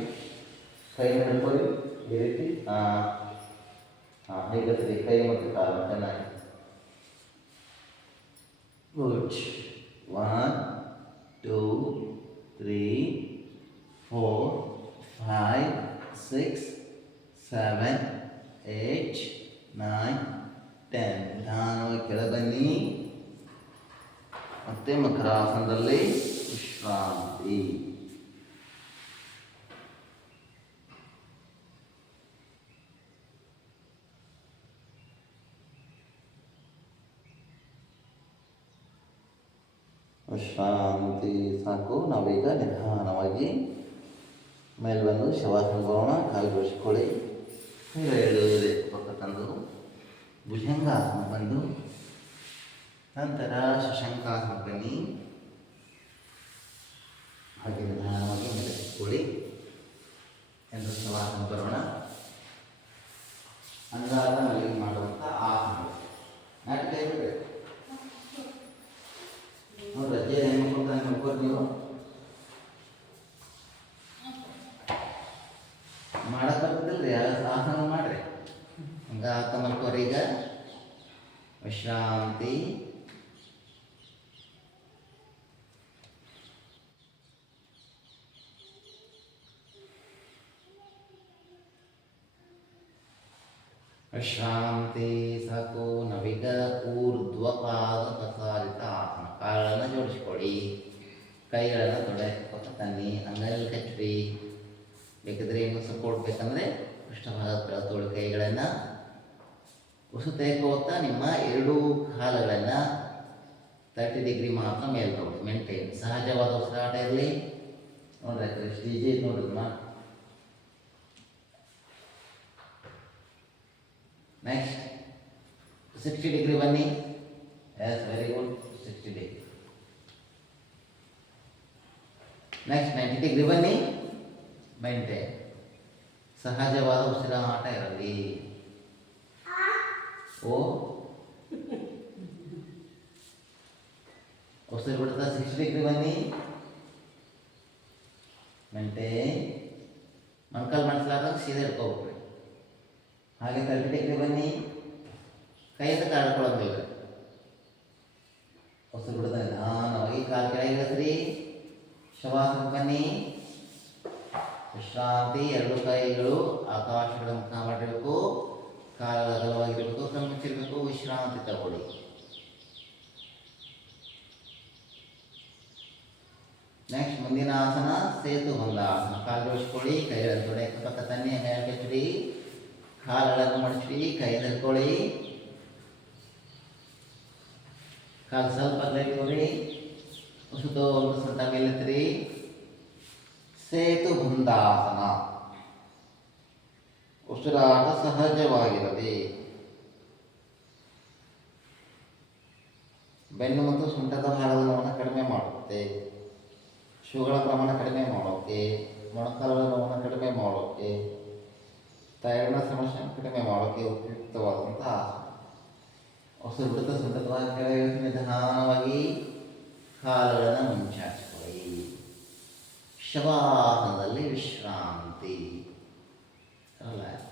ಕೈ ಹಿಡ್ಕೊಳ್ಳಿ ಈ ರೀತಿ. ಹಾಂ, ಹೇಗತ್ರಿ ಕೈ ಮತ್ತು ಕಾಲು ಚೆನ್ನಾಗಿ. ಗುಡ್. 1 2 3 4 5 6 7 8 9 10. ನಿಧಾನವಾಗಿ ಕೆಳಗೆ ಬನ್ನಿ. ಮತ್ತೆ ಮಕರಾಸನದಲ್ಲಿ ವಿಶ್ರಾಂತಿ. ವಿಶ್ರಾಂತಿ ಸಾಕು. ನಾವೀಗ ನಿಧಾನವಾಗಿ ಮೇಲೆ ಬಂದು ಶವಾಸನ ಬರೋಣ. ಕಾಲು ಜೋಡಿಸ್ಕೊಳ್ಳಿ. ಹೇಳುವುದೇ ಪಕ್ಕ ತಂದು ಭುಜಂಗಾಸನ ಬಂದು ನಂತರ ಶಶಂಕಾಸನ ಬನ್ನಿ. ಹಾಗೆ ನಿಧಾನವಾಗಿ ನಡೆಸಿಕೊಳ್ಳಿ. ಎಂದು ಶವಾಸನ ಬರೋಣ. ಅಂಗಾರ ಮಲ್ಲಿಗೆ ಮಾಡುವಂಥ ಆಸನ. ನಾಟಕ ಇರಬೇಕು ನೋಡಿ. ರಜೆ ಹೆಣ್ಮಕ್ಳು ನೋಡ್ಬೋದು ನೀವು. ಮಾಡಕ್ಕಾಗುತ್ತಿಲ್ಲ, ಆಸನ ಮಾಡ್ರಿ. ಹಂಗೆ ಆತ ಮಲ್ಕೋರಿ. ಈಗ ವಿಶ್ರಾಂತಿ. ವಿಶ್ರಾಂತಿ ಸಾಕು. ನಾವೀಗ ಊರ್ಧ್ವಪಾದ ಪ್ರಸಾರಿತ ಆಸನ. ಕಾಲನ್ನು ಜೋಡಿಸ್ಕೊಡಿ. ಕೈಗಳನ್ನು ತೊಡೆ ಪಕ್ಕ ತನ್ನಿ. ಅಂಗೈಯಲ್ಲಿ ಕಚ್ಚಿರಿ. ಬೇಕಿದ್ರೆ ಏನು ಸಪೋರ್ಟ್ ಬೇಕಂದರೆ ಪೃಷ್ಠಭಾಗ ತೊಳೆ ಕೈಗಳನ್ನು ಉಸುತೇಕೋತಾ ನಿಮ್ಮ ಎರಡೂ ಕಾಲುಗಳನ್ನು 30 ಡಿಗ್ರಿ ಮಾತ್ರ ಮೇಲೆ ನೋಡಿ. ಮೇಂಟೈನ್. ಸಹಜವಾದ ಉಸಿರಾಟ ಇರಲಿ. ನೋಡ್ರಿ, ಶ್ರೀಜಿ ನೋಡಿದ್ಮ 60 ಡಿಗ್ರಿ ಬನ್ನಿ. Yes, very good. 60 degree. Next 90 degree ಬನ್ನಿ. ಮೇಂಟೈನ್. ಸಹಜವಾದ ಉಸಿರಾಟ ಇರಲಿ. ಓ ಉಸಿರು ಬಿಡ್ತಾ 60 ಡಿಗ್ರಿ ಬನ್ನಿ. ಮೇಂಟೈನ್. ಮೊಣಕಾಲು ಮಾಡಿಸ್ಲಾರ್ದಂಗೆ ಸೀದಾ ಇಟ್ಕೋಬೇಕ್ರಿ. ಹಾಗೆ 30 ಡಿಗ್ರಿ ಬನ್ನಿ. ಕೈಯಿಂದ ಕಾಡ್ಕೊಳ್ಳೋದಿಲ್ಲ. ಉಸಿರು ಬಿಡ್ತಾ ನಿಧಾನವಾಗಿ ಕಾಲು ಕೆಳಗೆ ಇಳಿಸ್ರಿ. ಶವಾಸನ ಬನ್ನಿ. ವಿಶ್ರಾಂತಿ. ಎರಡು ಕೈಗಳು ಆಕಾಶದ ಮುಖ ಮಾಡಿರಬೇಕು. ಕಾಲು ಅಗಲವಾಗಿರಬೇಕು. ಕಣ್ಣು ಮುಚ್ಚಿರಬೇಕು. ವಿಶ್ರಾಂತಿ ತಗೊಳ್ಳಿ. ನೆಕ್ಸ್ಟ್ ಮುಂದಿನ ಆಸನ ಸೇತು ಬಂದಾಸನ. ಕಾಲು ಜೋಡಿಸ್ಕೊಳ್ಳಿ. ಕೈಗಳನ್ನು ತೊಡೆ ಪಕ್ಕ ತನ್ನಿ. ಕೆಚ್ಚಡಿ. ಕಾಲುಗಳನ್ನು ಮಡಚಿಡಿ. ಕೈ ಹಿಡ್ಕೊಳ್ಳಿ. ಕಾಲು ಸ್ವಲ್ಪ ಅಗಲಿಟ್ಕೊರಿ. ಉಸಿತು ಒಂದು ಸೊಂಟ ಮೇಲೆತ್ತಿರಿ. ಸೇತು ಬಂದಾಸನ. ಉಸಿರಾಟ ಸಹಜವಾಗಿರಲಿ. ಬೆನ್ನು ಮತ್ತು ಸೊಂಟದ ಭಾಗದ ನೋವನ್ನು ಕಡಿಮೆ ಮಾಡುತ್ತೆ. ಶೂಗಳ ಪ್ರಮಾಣ ಕಡಿಮೆ ಮಾಡೋಕ್ಕೆ, ಮೊಣಕಾಲುಗಳ ನೋವನ್ನು ಕಡಿಮೆ ಮಾಡೋಕ್ಕೆ, ಥೈರಾಯ್ಡ್ನ ಸಮಸ್ಯೆಯನ್ನು ಕಡಿಮೆ ಮಾಡೋಕ್ಕೆ ಉಪಯುಕ್ತವಾದಂಥ ಆಸನ. ಉಸಿರು ಬಿಡುತ್ತಾ ಸೊಂಟದ ಕೆಳಗೆ ನಿಧಾನವಾಗಿ ಕಾಲುಗಳನ್ನು ಮುಂಚಾಚಿಕೊಳ್ಳಿ. ಶವಾಸನದಲ್ಲಿ ವಿಶ್ರಾಂತಿ. ರಿಲ್ಯಾಕ್ಸ್.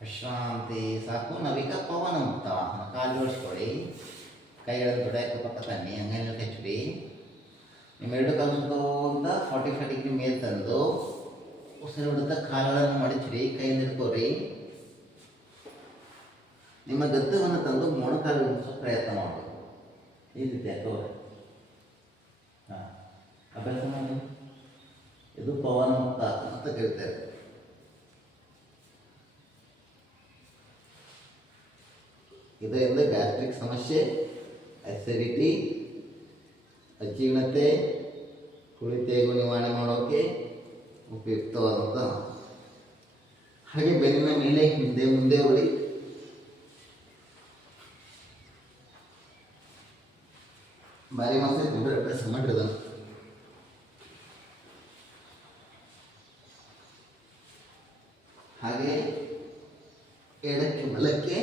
ವಿಶ್ರಾಂತಿ ಸಾಕು. ನಾವೀಗ ಪವನ ಮುಕ್ತ ಆಸನ. ಕಾಲು ಜೋಡಿಸ್ಕೊಳ್ಳಿ. ಕೈಗಳನ್ನು ತೊಡೆಯಕ್ಕೆ ಪಕ್ಕ ತನ್ನಿ. ಅಂಗೈನ ಕೆಚ್ಚಡಿ. ನಿಮ್ಮ ಎರಡು ಕಾಲು ಅಂತ 45 ಡಿಗ್ರಿ ಮೇಲೆ ತಂದು ಉಸಿರು ಬಿಡುತ್ತಾ ಕಾಲುಗಳನ್ನು ಮಡಚಿರಿ. ಕೈಯಿಂದ ಹಿಡ್ಕೋರಿ. ನಿಮ್ಮ ಗದ್ದವನ್ನು ತಂದು ಮೊಣಕಾಲು ಇಳಿಸೋ ಪ್ರಯತ್ನ ಮಾಡಬೇಕು. ಈ ರೀತಿ ಹಾಕೋರಿ. ಹಾಂ, ಅಭ್ಯಾಸ ಮಾಡಿ. ಇದು ಪವನ ಮುಕ್ತ ಆಸನ ಅಂತ ಕರೀತಾರೆ. ಇದರಿಂದ ಗ್ಯಾಸ್ಟ್ರಿಕ್ ಸಮಸ್ಯೆ, ಅಸಿಡಿಟಿ, ಅಜೀರ್ಣತೆ, ಕುಳಿತೇಗು ನಿವಾರಣೆ ಮಾಡೋಕ್ಕೆ ಉಪಯುಕ್ತವಾದಂಥ. ಹಾಗೆ ಬೆನ್ನಿನ ಮೇಲೆ ಹಿಂದೆ ಮುಂದೆ ಹೊಡಿ. ಬಾರಿ ಮಾಸ ಅಭ್ಯಾಸ ಮಾಡಿರೋದ. ಹಾಗೆ ಎಡಕ್ಕೆ ಬಲಕ್ಕೆ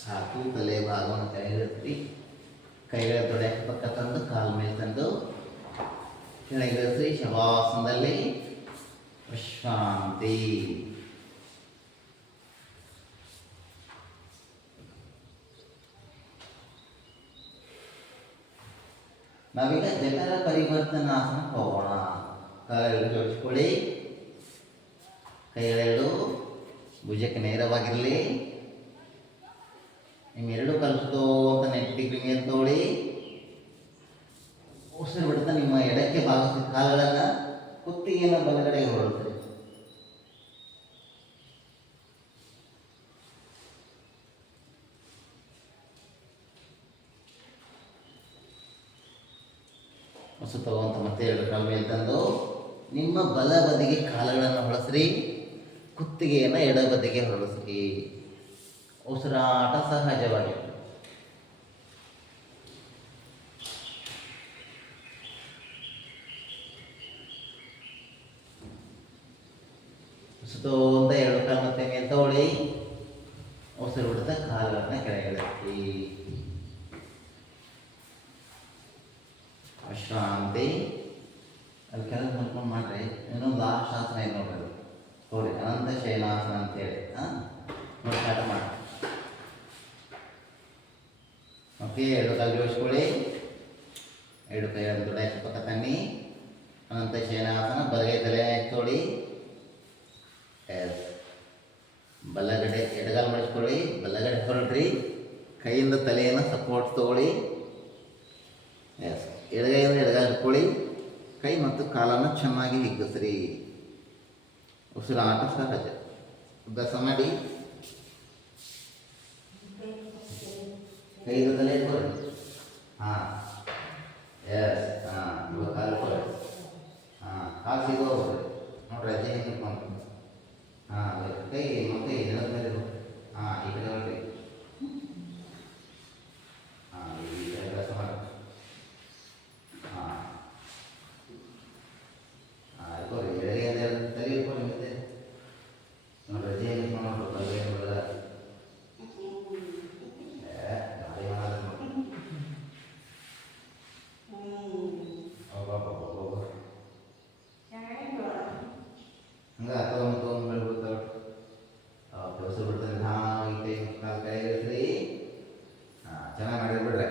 ಸಾಕು. ತಲೆ ಭಾಗವನ್ನು ಕೆಳಗಿಳಿಸ್ರಿ. ಕೈಗಳ ತೊಡೆ ಪಕ್ಕ ತಂದು ಕಾಲು ಮೇಲೆ ತಂದು ಕೆಳಗಿಳಿಸ್ರಿ. ಶವಾಸನದಲ್ಲಿ ವಿಶ್ರಾಂತಿ. ನಾವೀಗ ಜಠರ ಪರಿವರ್ತನಾಸನಕ್ಕೆ ಹೋಗೋಣ. ಕಾಲುಗಳನ್ನು ಜೋಡಿಸ್ಕೊಳ್ಳಿ. ಕೈಗಳೆರಡು ಭುಜಕ್ಕೆ ನೇರವಾಗಿರಲಿ. ನಿಮ್ಮೆರಡು ಕಲಿಸೋ ಅಂತ 90 ಡಿಗ್ರಿ ಮೇಲೆ ತಗೊಳ್ಳಿ. ಉಸಿರು ಬಿಡ್ತಾ ನಿಮ್ಮ ಎಡಕ್ಕೆ ಭಾಗದ ಕಾಲುಗಳನ್ನು ಕುತ್ತಿಗೆಯನ್ನು ಬಲಗಡೆಗೆ ಹೊರಡ್ತೀರಿ. ಉಸಿರು ತಗೋಂತ ಮತ್ತೆ ಎರಡು ಕಾಲ ಮೇಲೆ ತಂದು ನಿಮ್ಮ ಬಲ ಬದಿಗೆ ಕಾಲುಗಳನ್ನು ಹೊಳಸ್ರಿ. ಕುತ್ತಿಗೆಯನ್ನು ಎಡ ಬದಿಗೆ ಹೊರಡಿಸ್ರಿ. ಉಸಿರಾಟ ಸಹಜವಾಗಿರ್ತದೆ. ಸುತ್ತೋಂತ ಎರಡು ಕಾಲು ಮತ್ತೆ ಮೇಲೆ ತಗೊಳ್ಳಿ. ಉಸಿರು ಬಿಡ್ತಾ ಕಾಲುಗಳನ್ನ ಕೆಳಗಿಳಿಸಿ. ವಿಶ್ರಾಂತಿ. ಅಲ್ಲಿ ಕೆಳಗೆ ಮಲ್ಕೊಂಡು ಮಾಡ್ರಿ. ಇನ್ನೊಂದು ಲಾಸ್ಟ್ ಆಸನ ಏನು ನೋಡ್ರಿ. ನೋಡಿ, ಅನಂತ ಶಯನಾಸನ ಅಂತೇಳಿ. ನೋಡಿ, ಸ್ಟಾರ್ಟ್ ಮಾಡಿ. ಓಕೆ, ಎರಡು ಕಾಲು ಜೋಡಿಸ್ಕೊಳ್ಳಿ. ಎರಡು ಕೈಗಳನ್ನು ದೊಡ್ಡ ಪಕ್ಕ ತನ್ನಿ. ಅನಂತ ಶಯನಾಸನ. ಬಲಗೈ ತಲೆ ಎತ್ತೋಳಿ. ಎಸ್. ಬಲಗಡೆ ಎಡಗಾಲು ಮಾಡಿಸ್ಕೊಳ್ಳಿ. ಬಲಗಡೆ ಹೊರಡ್ರಿ. ಕೈಯಿಂದ ತಲೆಯನ್ನು ಸಪೋರ್ಟ್ ತಗೊಳ್ಳಿ. ಎಸ್. ಎಡಗೈಯಿಂದ ಎಡಗಾಲು ಇಟ್ಕೊಳ್ಳಿ. ಕೈ ಮತ್ತು ಕಾಲನ್ನು ಚೆನ್ನಾಗಿ ಹಿಗ್ಗಿಸ್ರಿ. ಉಸಿರಾಟ ಸಹಜ. ಅಭ್ಯಾಸ ಮಾಡಿ. ಕೈ ತಲೆ ಕೊಡಿ. ಹಾಂ, ಎಸ್. ಹಾಂ, ಇವಾಗ ಕಾಲು ಕೊಡಿ. ಹಾಂ, ಕಾಲು ಸಿಗೋ ಹೋಗ್ರಿ ನೋಡ್ರಿ. ಅಜ್ಜೆ ಹಿಂಗೆ ನಿಂತ್ಕೊಂಡು. ಹಾಂ, ಕೈ ಮತ್ತೆ ನೆಲದ ಮೇಲೆ ಇರು. ಹಾಂ, ಈ ಕಡೆ ಹೊರಟಿ. ಹಾಂ, ಈ ಅಭ್ಯಾಸ ಮಾಡಿ. ಹಾಂ ಹಾಂ, ಇಟ್ಕೊರಿ. ಎಡಗೈಯಿಂದ ತಲೆ ಇಟ್ಕೊಳ್ಳಿ. ಮತ್ತೆ ನೋಡ್ರಿ, ಅಜ್ಜೆ ಹಿಂಗೆ ನಿಂತ್ಕೊಂಡು ನೋಡ್ರಿ. ತಲೆ ಏನು ಬರಲ್ಲ. ಗಾಳಿ ಮಾಡೋದು ನೋಡ್ರಿ. ಹಂಗೆ ತೊಗೊಂಡು ಬೆಳ್ಬಿಡ್ತಾವೆ. ದೋಸೆ ಬಿಡ್ತಾರೆ. ಹಾಂ, ಈ ಕೈ ಕಾಲು ಕೈ ಇಳಿಸ್ರಿ. ಹಾಂ, ಚೆನ್ನಾಗಿ ಮಾಡಿರಿ ಬಿಡ್ರಿ.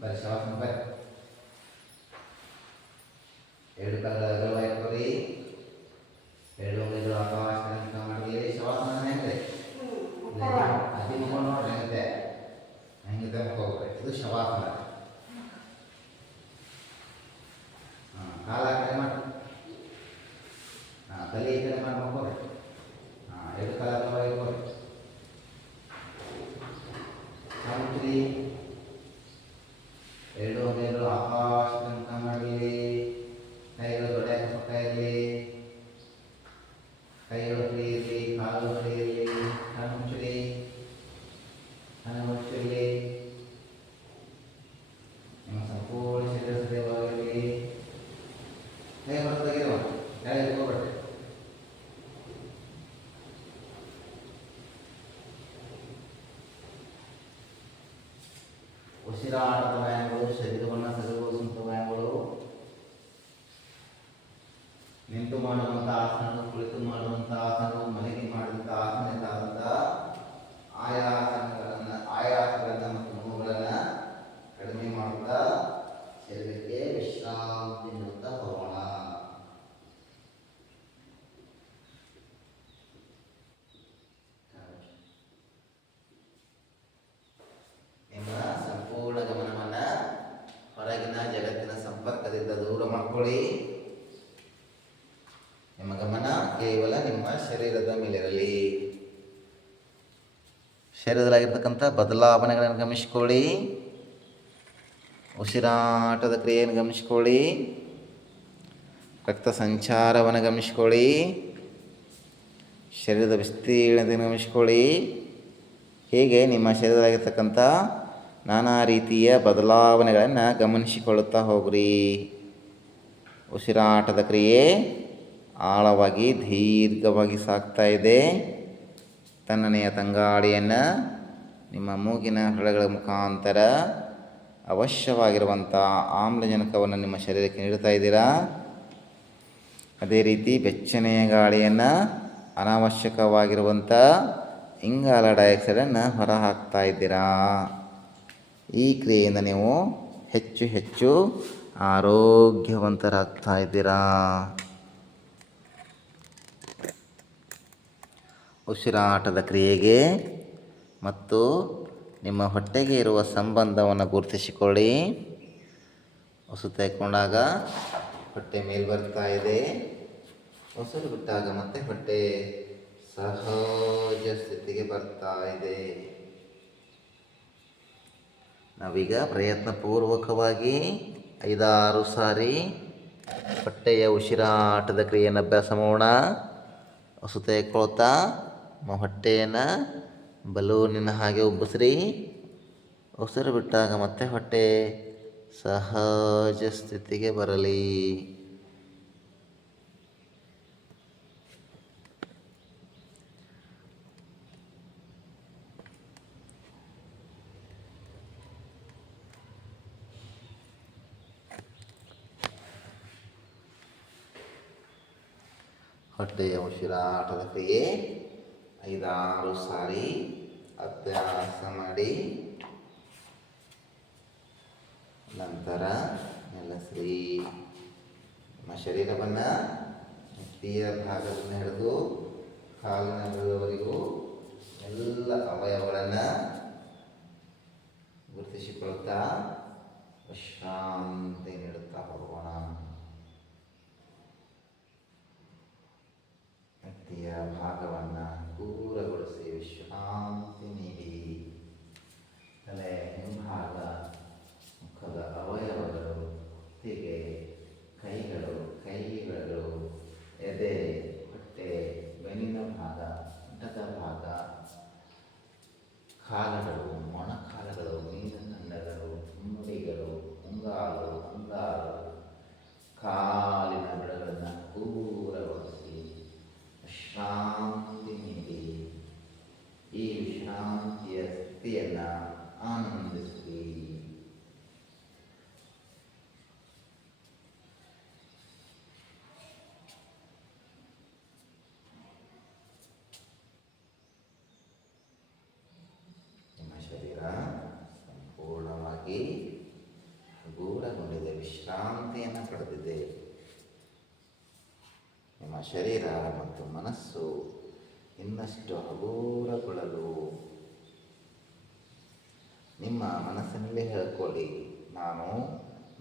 ಬರ್ರಿ ಶವಾಸನ ಬರ್ರಿ. ಎರಡು ಕಾಲ ಗರ್ವ ಹಾಕೋರಿ. ಎರಡು ಉಂಗುರಗಳು ಆಕಾಶ ತನಕ ಮಾಡಿರಿ. ಶವಾಸನ ಹೆಂಗ್ರಿ? ಅತಿ ಮುಖ ನೋಡ್ರಿ. ಹೆಂಗಿದೆ ಹೆಂಗಿದೆ ಮುಖ ಹೋಗ್ರಿ. ಇದು ಶವಾಸನ. ಹಾಂ, ಕಾಲ ಆ ಕಡೆ ಮಾಡಿ. ಹಾಂ, ತಲೆ ಈ ಕಡೆ ಮಾಡಿ ಮಕ್ಕೋರಿ. ಹಾಂ, ಎರಡು ಕಾಲ ಗರ್ವ ಇಟ್ಕೋರಿ. ಮುಚ್ಚ್ರಿ. ಎರಡು ಉಂಗುರಗಳು ಆಕಾಶ ತನಕ ಮಾಡಿರಿ. ಕೈಗಳು ದೊಡ್ಡ ಪಕ್ಕ ಇರಲಿ. ಕೈಗಳು ಫ್ರೀ ಇರಲಿ. ಕಾಲು ಫ್ರೀ ಇರಲಿ. ಕಣ್ಣು ಮುಚ್ಚಿರಿ. ಕಣ್ಣು ಮುಚ್ಚಿರಲಿ. ನಿಮ್ಮ ಸಂಪೂರ್ಣ ಶರೀರ ಸದಯವಾಗಿರಲಿ. ಕೈ ಹೊರತಾಗಿರುವ ಕೆಳಗೆ ಹೋಗ್ಬೇಡ್ರಿ. ಉಸಿರಾಟದ ವ್ಯಾಯಾಮಗಳು, ಶರೀರವನ್ನು ಸರಿಗೊಳಿಸುವಂಥ ವ್ಯಾಯಾಮಗಳು. ನಿಂತು ಮಾಡುವಂಥ ಆಸನಗಳು, ಕುಳಿತು ಮಾಡುವಂಥ ಆಸನಗಳು, ಮಲಗಿ ಮಾಡಿದಂಥ ಆಸನಗಳಾದಂಥ ಆಯಾಸಗಳನ್ನು ಮತ್ತು ನೋವುಗಳನ್ನು ಕಡಿಮೆ ಮಾಡುತ್ತಾ ಶರೀರಕ್ಕೆ ವಿಶ್ರಾಂತಿ ನೀಡುತ್ತಾ ಹೋಗೋಣ. ನಿಮ್ಮ ಸಂಪೂರ್ಣ ಗಮನವನ್ನು ಹೊರಗಿನ ಜಗತ್ತಿನ ಸಂಪರ್ಕದಿಂದ ದೂರ ಮಾಡ್ಕೊಳ್ಳಿ. ನಿಮ್ಮ ಗಮನ ಕೇವಲ ನಿಮ್ಮ ಶರೀರದ ಮೇಲಿರಲಿ. ಶರೀರದಲ್ಲಾಗಿರ್ತಕ್ಕಂಥ ಬದಲಾವಣೆಗಳನ್ನು ಗಮನಿಸಿಕೊಳ್ಳಿ. ಉಸಿರಾಟದ ಕ್ರಿಯೆಯನ್ನು ಗಮನಿಸಿಕೊಳ್ಳಿ. ರಕ್ತ ಸಂಚಾರವನ್ನು ಗಮನಿಸಿಕೊಳ್ಳಿ. ಶರೀರದ ವಿಸ್ತೀರ್ಣತೆಯನ್ನು ಗಮನಿಸಿಕೊಳ್ಳಿ. ಹೀಗೆ ನಿಮ್ಮ ಶರೀರದಲ್ಲಾಗಿರ್ತಕ್ಕಂಥ ನಾನಾ ರೀತಿಯ ಬದಲಾವಣೆಗಳನ್ನು ಗಮನಿಸಿಕೊಳ್ಳುತ್ತಾ ಹೋಗ್ರಿ. ಉಸಿರಾಟದ ಕ್ರಿಯೆ ಆಳವಾಗಿ ದೀರ್ಘವಾಗಿ ಸಾಗ್ತಾ ಇದೆ. ತಣ್ಣನೆಯ ತಂಗಾಳಿಯನ್ನು ನಿಮ್ಮ ಮೂಗಿನ ಹೊಳೆಗಳ ಮುಖಾಂತರ ಅವಶ್ಯವಾಗಿರುವಂಥ ಆಮ್ಲಜನಕವನ್ನು ನಿಮ್ಮ ಶರೀರಕ್ಕೆ ನೀಡ್ತಾ ಇದ್ದೀರಾ. ಅದೇ ರೀತಿ ಬೆಚ್ಚನೆಯ ಗಾಳಿಯನ್ನು, ಅನಾವಶ್ಯಕವಾಗಿರುವಂಥ ಇಂಗಾಲ ಡೈಆಕ್ಸೈಡನ್ನು ಹೊರ ಹಾಕ್ತಾ ಇದ್ದೀರಾ. ಈ ಕ್ರಿಯೆಯಿಂದ ನೀವು ಹೆಚ್ಚು ಹೆಚ್ಚು ಆರೋಗ್ಯವಂತರಾಗ್ತಾ ಇದ್ದೀರಾ. ಉಸಿರಾಟದ ಕ್ರಿಯೆಗೆ ಮತ್ತು ನಿಮ್ಮ ಹೊಟ್ಟೆಗೆ ಇರುವ ಸಂಬಂಧವನ್ನು ಗುರುತಿಸಿಕೊಳ್ಳಿ. ಉಸಿರು ತೆಗೆದುಕೊಂಡಾಗ ಹೊಟ್ಟೆ ಮೇಲೆ ಬರ್ತಾ ಇದೆ. ಉಸಿರು ಬಿಟ್ಟಾಗ ಮತ್ತೆ ಹೊಟ್ಟೆ ಸಹಜ ಸ್ಥಿತಿಗೆ ಬರ್ತಾ ಇದೆ. ನಾವೀಗ ಪ್ರಯತ್ನಪೂರ್ವಕವಾಗಿ 5-6 ಸಾರಿ ಹೊಟ್ಟೆಯ ಉಸಿರಾಟದ ಕ್ರಿಯೆಯನ್ನು ಅಭ್ಯಾಸ ಮಾಡೋಣ. ಉಸಿರು ತೆಗೆದುಕೊಳ್ತಾ ಹೊಟ್ಟೆಯನ್ನು ಬಲೂನಿನ ಹಾಗೆ ಉಬ್ಬಿಸ್ರಿ. ಉಸಿರು ಬಿಟ್ಟಾಗ ಮತ್ತೆ ಹೊಟ್ಟೆ ಸಹಜ ಸ್ಥಿತಿಗೆ ಬರಲಿ. ಹೊಟ್ಟೆಯ ಉಸಿರಾಟದ ಕ್ರಿಯೆ 5-6 ಸಾರಿ ಅಭ್ಯಾಸ ಮಾಡಿ. ನಂತರ ನಿಲ್ಲಿಸ್ರಿ. ನಮ್ಮ ಶರೀರವನ್ನು ನೆತ್ತಿಯ ಭಾಗದಿಂದ ಹಿಡಿದು ಕಾಲಿನ ಭಾಗದವರೆಗೂ ಎಲ್ಲ ಅವಯವಗಳನ್ನು ಗುರುತಿಸಿಕೊಳ್ತಾ ವಿಶ್ರಾಂತಿ ನೀಡುತ್ತಾ ಹೋಗೋಣ. ವ್ಯಕ್ತಿಯ ಭಾಗವನ್ನು ಪೂರಗೊಳಿಸಿ ವಿಶ್ರಾಂತಿ ನೀಡಿ. ತಲೆ ಹಿಂಭಾಗ, ಮುಖದ ಅವಯವಗಳು, ಕುತ್ತಿಗೆ, ಕೈಗಳು, ಎದೆ, ಹೊಟ್ಟೆ, ಬೆನ್ನಿನ ಭಾಗ, ಸೊಂಟದ ಭಾಗ, ಕಾಲುಗಳು, ಮೊಣಕಾಲುಗಳು, ಮೀನಖಂಡಗಳು, ಮುಡಿಗಳು, ಮುಂಗಾಲು, ಅಂಗಾಲು, ಕಾಲಿನ ಬೆರಳುಗಳನ್ನು ಪೂರಗೊಳಿಸಿ ವಿಶ್ರಾಂತಿ ನೀಡಿ. ಈ ವಿಶ್ರಾಂತಿಯ ಸ್ಥಿತಿಯನ್ನು ಆನಂದಿಸಿ. ನಿಮ್ಮ ಶರೀರ ಸಂಪೂರ್ಣವಾಗಿ ಹಗುರಗೊಂಡಿದೆ, ವಿಶ್ರಾಂತಿಯನ್ನು ಪಡೆದಿದೆ. ನಿಮ್ಮ ಶರೀರ ಮತ್ತು ಮನಸ್ಸು ಇನ್ನಷ್ಟು ಹಗುರಗೊಳ್ಳಲು ನಿಮ್ಮ ಮನಸ್ಸಿನಲ್ಲೇ ಹೇಳ್ಕೊಳ್ಳಿ, ನಾನು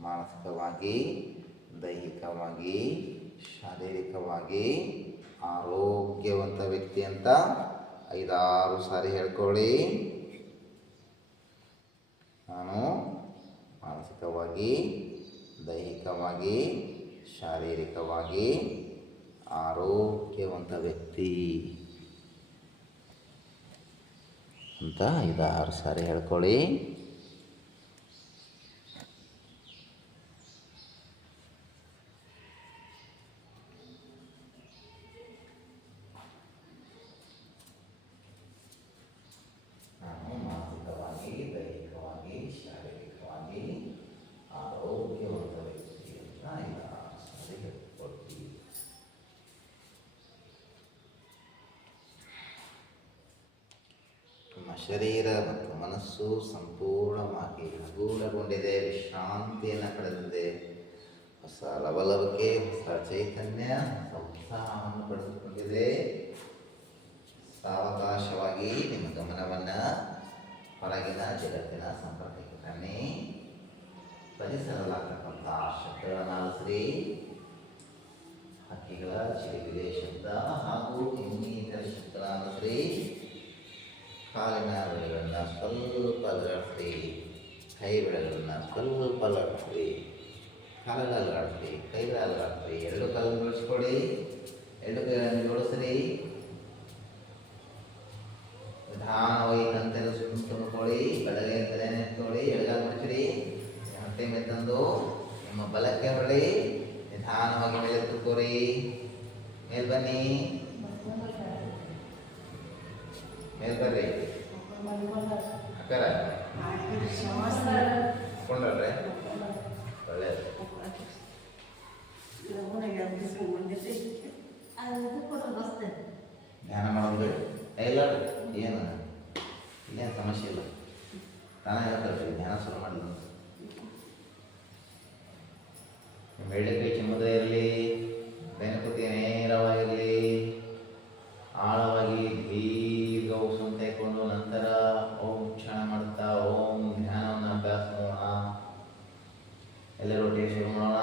ಮಾನಸಿಕವಾಗಿ, ದೈಹಿಕವಾಗಿ, ಶಾರೀರಿಕವಾಗಿ ಆರೋಗ್ಯವಂತ ವ್ಯಕ್ತಿ ಅಂತ 5-6 ಸಾರಿ ಹೇಳ್ಕೊಳ್ಳಿ. ನಾನು ಮಾನಸಿಕವಾಗಿ, ದೈಹಿಕವಾಗಿ, ಶಾರೀರಿಕವಾಗಿ ಆರೋಗ್ಯವಂತ ವ್ಯಕ್ತಿ ಅಂತ 5-6 ಸಾರಿ ಹೇಳ್ಕೊಳ್ಳಿ. ನಾನು ಮಾನಸಿಕವಾಗಿ, ದೈಹಿಕವಾಗಿ, ಶಾರೀರಿಕವಾಗಿ ಆರೋಗ್ಯವಂತ ವ್ಯಕ್ತಿ ಅಂತ 5-6 ಸಾರಿ ಹೇಳ್ಕೊಳ್ತೀವಿ. ನಿಮ್ಮ ಶರೀರ ಮತ್ತು ಮನಸ್ಸು ಸಂಪೂರ್ಣವಾಗಿ ಹಗುರಗೊಂಡಿದೆ, ವಿಶ್ರಾಂತಿಯನ್ನು ಪಡೆದಿದೆ. ಹೊಸ ಲವಲವಿಕೆ, ಹೊಸ ಚೈತನ್ಯ, ಹೊಸ ಉತ್ಸಾಹವನ್ನು ಪಡೆದುಕೊಂಡಿದೆ. ಸಾವಕಾಶವಾಗಿ ನಿಮ್ಮ ಗಮನವನ್ನು ಹೊರಗಿನ ಜಗತ್ತಿನ ಸಂಪರ್ಕಕ್ಕೆ ತನ್ನಿ. ಪರಿಸರಲಾಗ್ತಕ್ಕಂಥ ಶಬ್ದಗಳನ್ನು ಆಲಿಸ್ರಿ. ಹಕ್ಕಿಗಳ ಚಿಲಿಪಿಲಿ ಶಬ್ದ ಹಾಗೂ ಇನ್ನಿತರ ಶಬ್ದಗಳನ್ನು ಆಲಿಸ್ರಿ. ಕಾಲಿನ ಬೆಳೆಗಳನ್ನು ಸ್ವಲ್ಪ ಅಲ್ಲಾಡಿಸ್ರಿ. ಕೈ ಬೆಳೆಗಳನ್ನು ಸ್ವಲ್ಪ ಅಲ್ಲಾಡಿಸ್ರಿ. ಕಾಲಲ್ಲಿ ಅಲ್ಲಾಡಿಸ್ರಿ, ಕೈಗಳ ಅಲ್ಲಾಡಿಸ್ರಿ. 2 ಕಾಲನ್ನು ಜೋಡಿಸ್ಕೊಡಿ. 2 ಕೈಗಳನ್ನು ಜೋಡಿಸ್ರಿ. ನಿಧಾನವಾಗಿ ಕಂತೆಲ್ಲ ತುಂಬಿಕೊಳ್ಳಿ. ಬಲಗೈ ತಲೆಯನ್ನು ಎತ್ಕೊಳ್ಳಿ, ಎಡಗಾಲು ಮುಚ್ಚಿರಿ. ಹೊಟ್ಟೆ ಮೇಲೆ ತಂದು ನಿಮ್ಮ ಬಲಕ್ಕೆ ಹೊರಳಿ. ನಿಧಾನವಾಗಿ ಮೇಲೆ ತುಕ್ಕೋರಿ. ಮೇಲೆ ಬನ್ನಿ, ಮೇಲೆ ಬರ್ರಿ. ಅಕ್ಕರ ಹಾಕೊಂಡ್ರೆ ಒಳ್ಳೆಯದು. ಧ್ಯಾನ ಮಾಡೋದು ಇಲ್ಲ ಏನು ಇಲ್ಲೇನು ಸಮಸ್ಯೆ ಇಲ್ಲ. ತಾನೇ ಹೇಳ್ತಾರೆ ಧ್ಯಾನ ಶುರು ಮಾಡಿಲ್ಲ. ನಿಮ್ಮ ಎಡಗೈ ಚಿಮ್ಮದೇ ಇರಲಿ, ಬೆನ್ನುಕುತ್ತಿ ನೇರವಾಗಿರಲಿ. ಆಳವಾಗಿ ದೀರ್ಘ ಉಸಿರನ್ನು ತೆಗೆದುಕೊಂಡು ನಂತರ ಓಂ ಕ್ಷಣ ಮಾಡ್ತಾ ಓಂ ಧ್ಯಾನವನ್ನು ಅಭ್ಯಾಸ ಮಾಡೋಣ. ಎಲ್ಲರೂ ಒಟ್ಟಿಗೆ ಶುರು ಮಾಡೋಣ.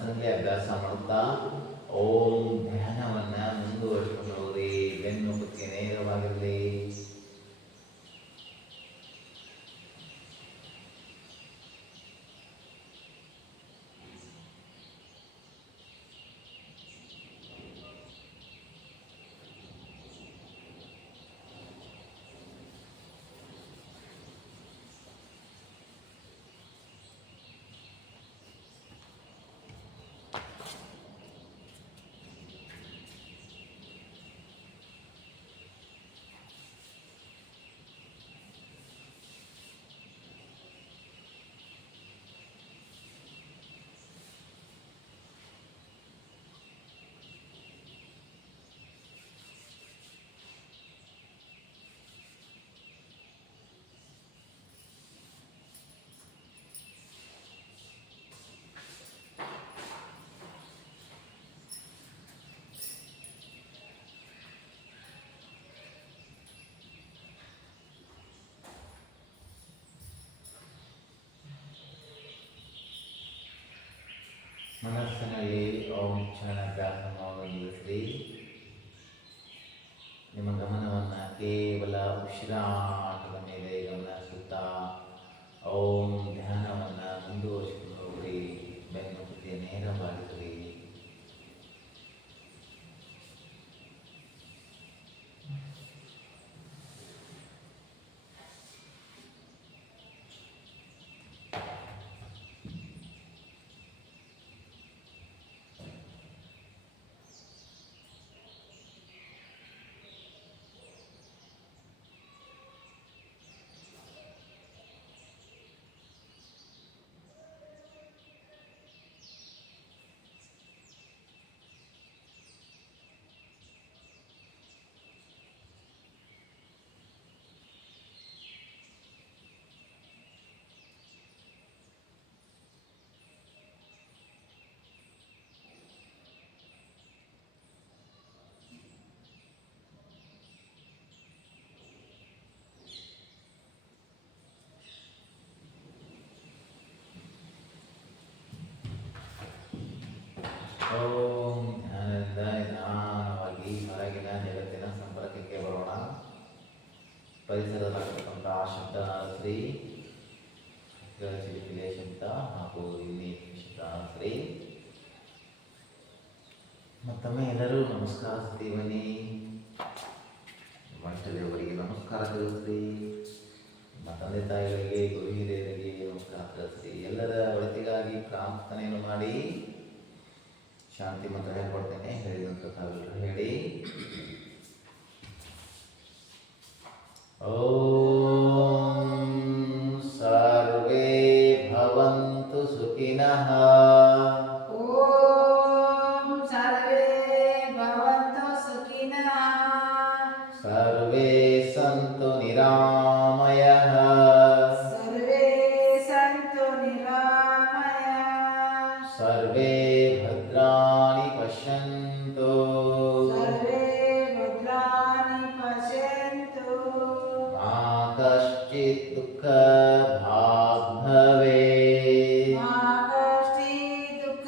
ಮನಸ್ಸಿನಲ್ಲಿ ಅಭ್ಯಾಸ ಮಾಡುತ್ತಾ ಓಂ ಧ್ಯಾನವನ್ನು ಮುಂದುವರಿಸಿಕೊಂಡು ಹೋಗ್ರಿ. ಬೆನ್ನು ಕುತ್ತಿಗೆ ನೇರವಾಗಿರಲಿ. ಮನಸ್ಸಿನಲ್ಲಿ ಓಂ ಕ್ಷಣಾಭ್ಯಾಸವನ್ನು ನಿಲ್ಲಿಸಿ ನಿಮ್ಮ ಗಮನವನ್ನು ಕೇವಲ ಉಸಿರಾಟದ ಮೇಲೆ ಗಮನಿಸುತ್ತಾ ಓಂ ಧ್ಯಾನವನ್ನು ಮುಂದುವರಿಸಿಕೊಂಡು ಹೋಗ್ರಿ. ಬೆನ್ನು ಕುತ್ತಿಗೆ ನೇರವಾಗಿರಲಿ. ಓಂ ಧ್ಯಾನದಿಂದ ನಿಧಾನವಾಗಿ ಹೊರಗಿನ ಜಗತ್ತಿನ ಸಂಪರ್ಕಕ್ಕೆ ಬರೋಣ. ಪರಿಸರದಲ್ಲಿರ್ತಕ್ಕಂಥ ಶಬ್ದ ಶ್ರೀ ಚಿಲಿಪಿಲೆ ಶಬ್ದ ಹಾಗೂ ಇಲ್ಲಿ ಶಬ್ದ ಶ್ರೀ. ಮತ್ತೊಮ್ಮೆ ಎಲ್ಲರೂ ನಮಸ್ಕಾರ ಬನ್ನಿ. ಮಂಟದೇವರಿಗೆ ನಮಸ್ಕಾರ ತಿಳಿಸ್ರಿ. ನಮ್ಮ ತಂದೆ ತಾಯಿಗಳಿಗೆ, ಗುರು ಹಿರಿಯರಿಗೆ ನಮಸ್ಕಾರ ತಿಳಿಸ್ರಿ. ಎಲ್ಲರ ಒಳಿತಿಗಾಗಿ ಪ್ರಾರ್ಥನೆಯನ್ನು ಮಾಡಿ ಶಾಂತಿ ಮಂತ್ರ ಹೇಳ್ಕೊಡ್ತೇನೆ. ಹೇಳಿದಂಥ ತಾವೆಲ್ಲರೂ ಹೇಳಿ. ಓಂ ಸರ್ವೇ ಭವಂತು ಸುಖಿನಃ. ಓಂ ಸರ್ವೇ ಭವಂತು ಸುಖಿನಃ. ಸರ್ವೇ ಸಂತು ನಿರಾಮಯಃ. ಸರ್ವೇ ಸಂತು ನಿರಾಮಯಃ. ಸರ್ವೇ ಭದ್ರಾಣಿ ಪಶ್ಯಂತು. ಸರ್ವೇ ಭದ್ರಾಣಿ ಪಶ್ಯಂತು. ಮಾ ಕಶ್ಚಿತ್ ದುಃಖ ಭಾಗ್ ಭವೇತ್. ಮಾ ಕಶ್ಚಿತ್ ದುಃಖ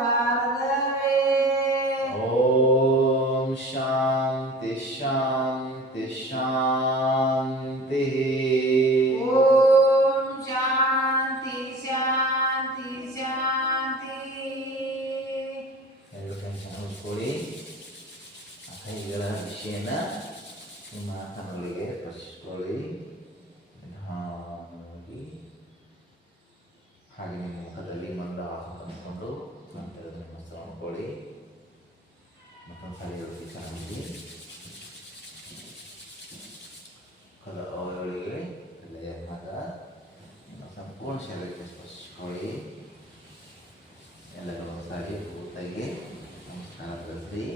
ಭಾಗ್ ಭವೇತ್. ಓಂ ಶಾಂತಿ ಶಾಂತಿ ಶಾಂತಿ. ಓಂ ಶಾಂತಿ ಶಾಂತಿ ಶಾಂತಿ. ಎರಡು ಟೆನ್ಷನ್ ಉಳ್ಕೊಳ್ಳಿ. ಆ ಕೈಗಳ ವಿಷಯನ ನಿಮ್ಮ ಕಣ್ಣುಗಳಿಗೆ ಸ್ಪರ್ಶಿಸ್ಕೊಳ್ಳಿ. ನಿಧಾನವಾಗಿ ಹಾಗೆ ನಿಮ್ಮ ಮುಖದಲ್ಲಿ ಮಂದಹಾಸ ತಂದುಕೊಂಡು ನಂತರ ನಿಮ್ಮ ಹೆಸರು ಅಂದ್ಕೊಳ್ಳಿ. ಮತ್ತೊಂದು ಸಾರಿ ಹೇಳೋದಕ್ಕೆ ಚೆನ್ನಾಗಿ ಕದ ಅವರೊಳಗೆ ತಲೆಯ ಭಾಗ ನಿಮ್ಮ ಸಂಪೂರ್ಣ ಶರೀರಕ್ಕೆ ಸ್ಪರ್ಶಿಸ್ಕೊಳ್ಳಿ. ಎಲ್ಲರೂ ಒಂದು ಸಾರಿ ಪೂರ್ತಿಯಾಗಿ ನಮಸ್ಕಾರ ತಿಳಿಸಿ.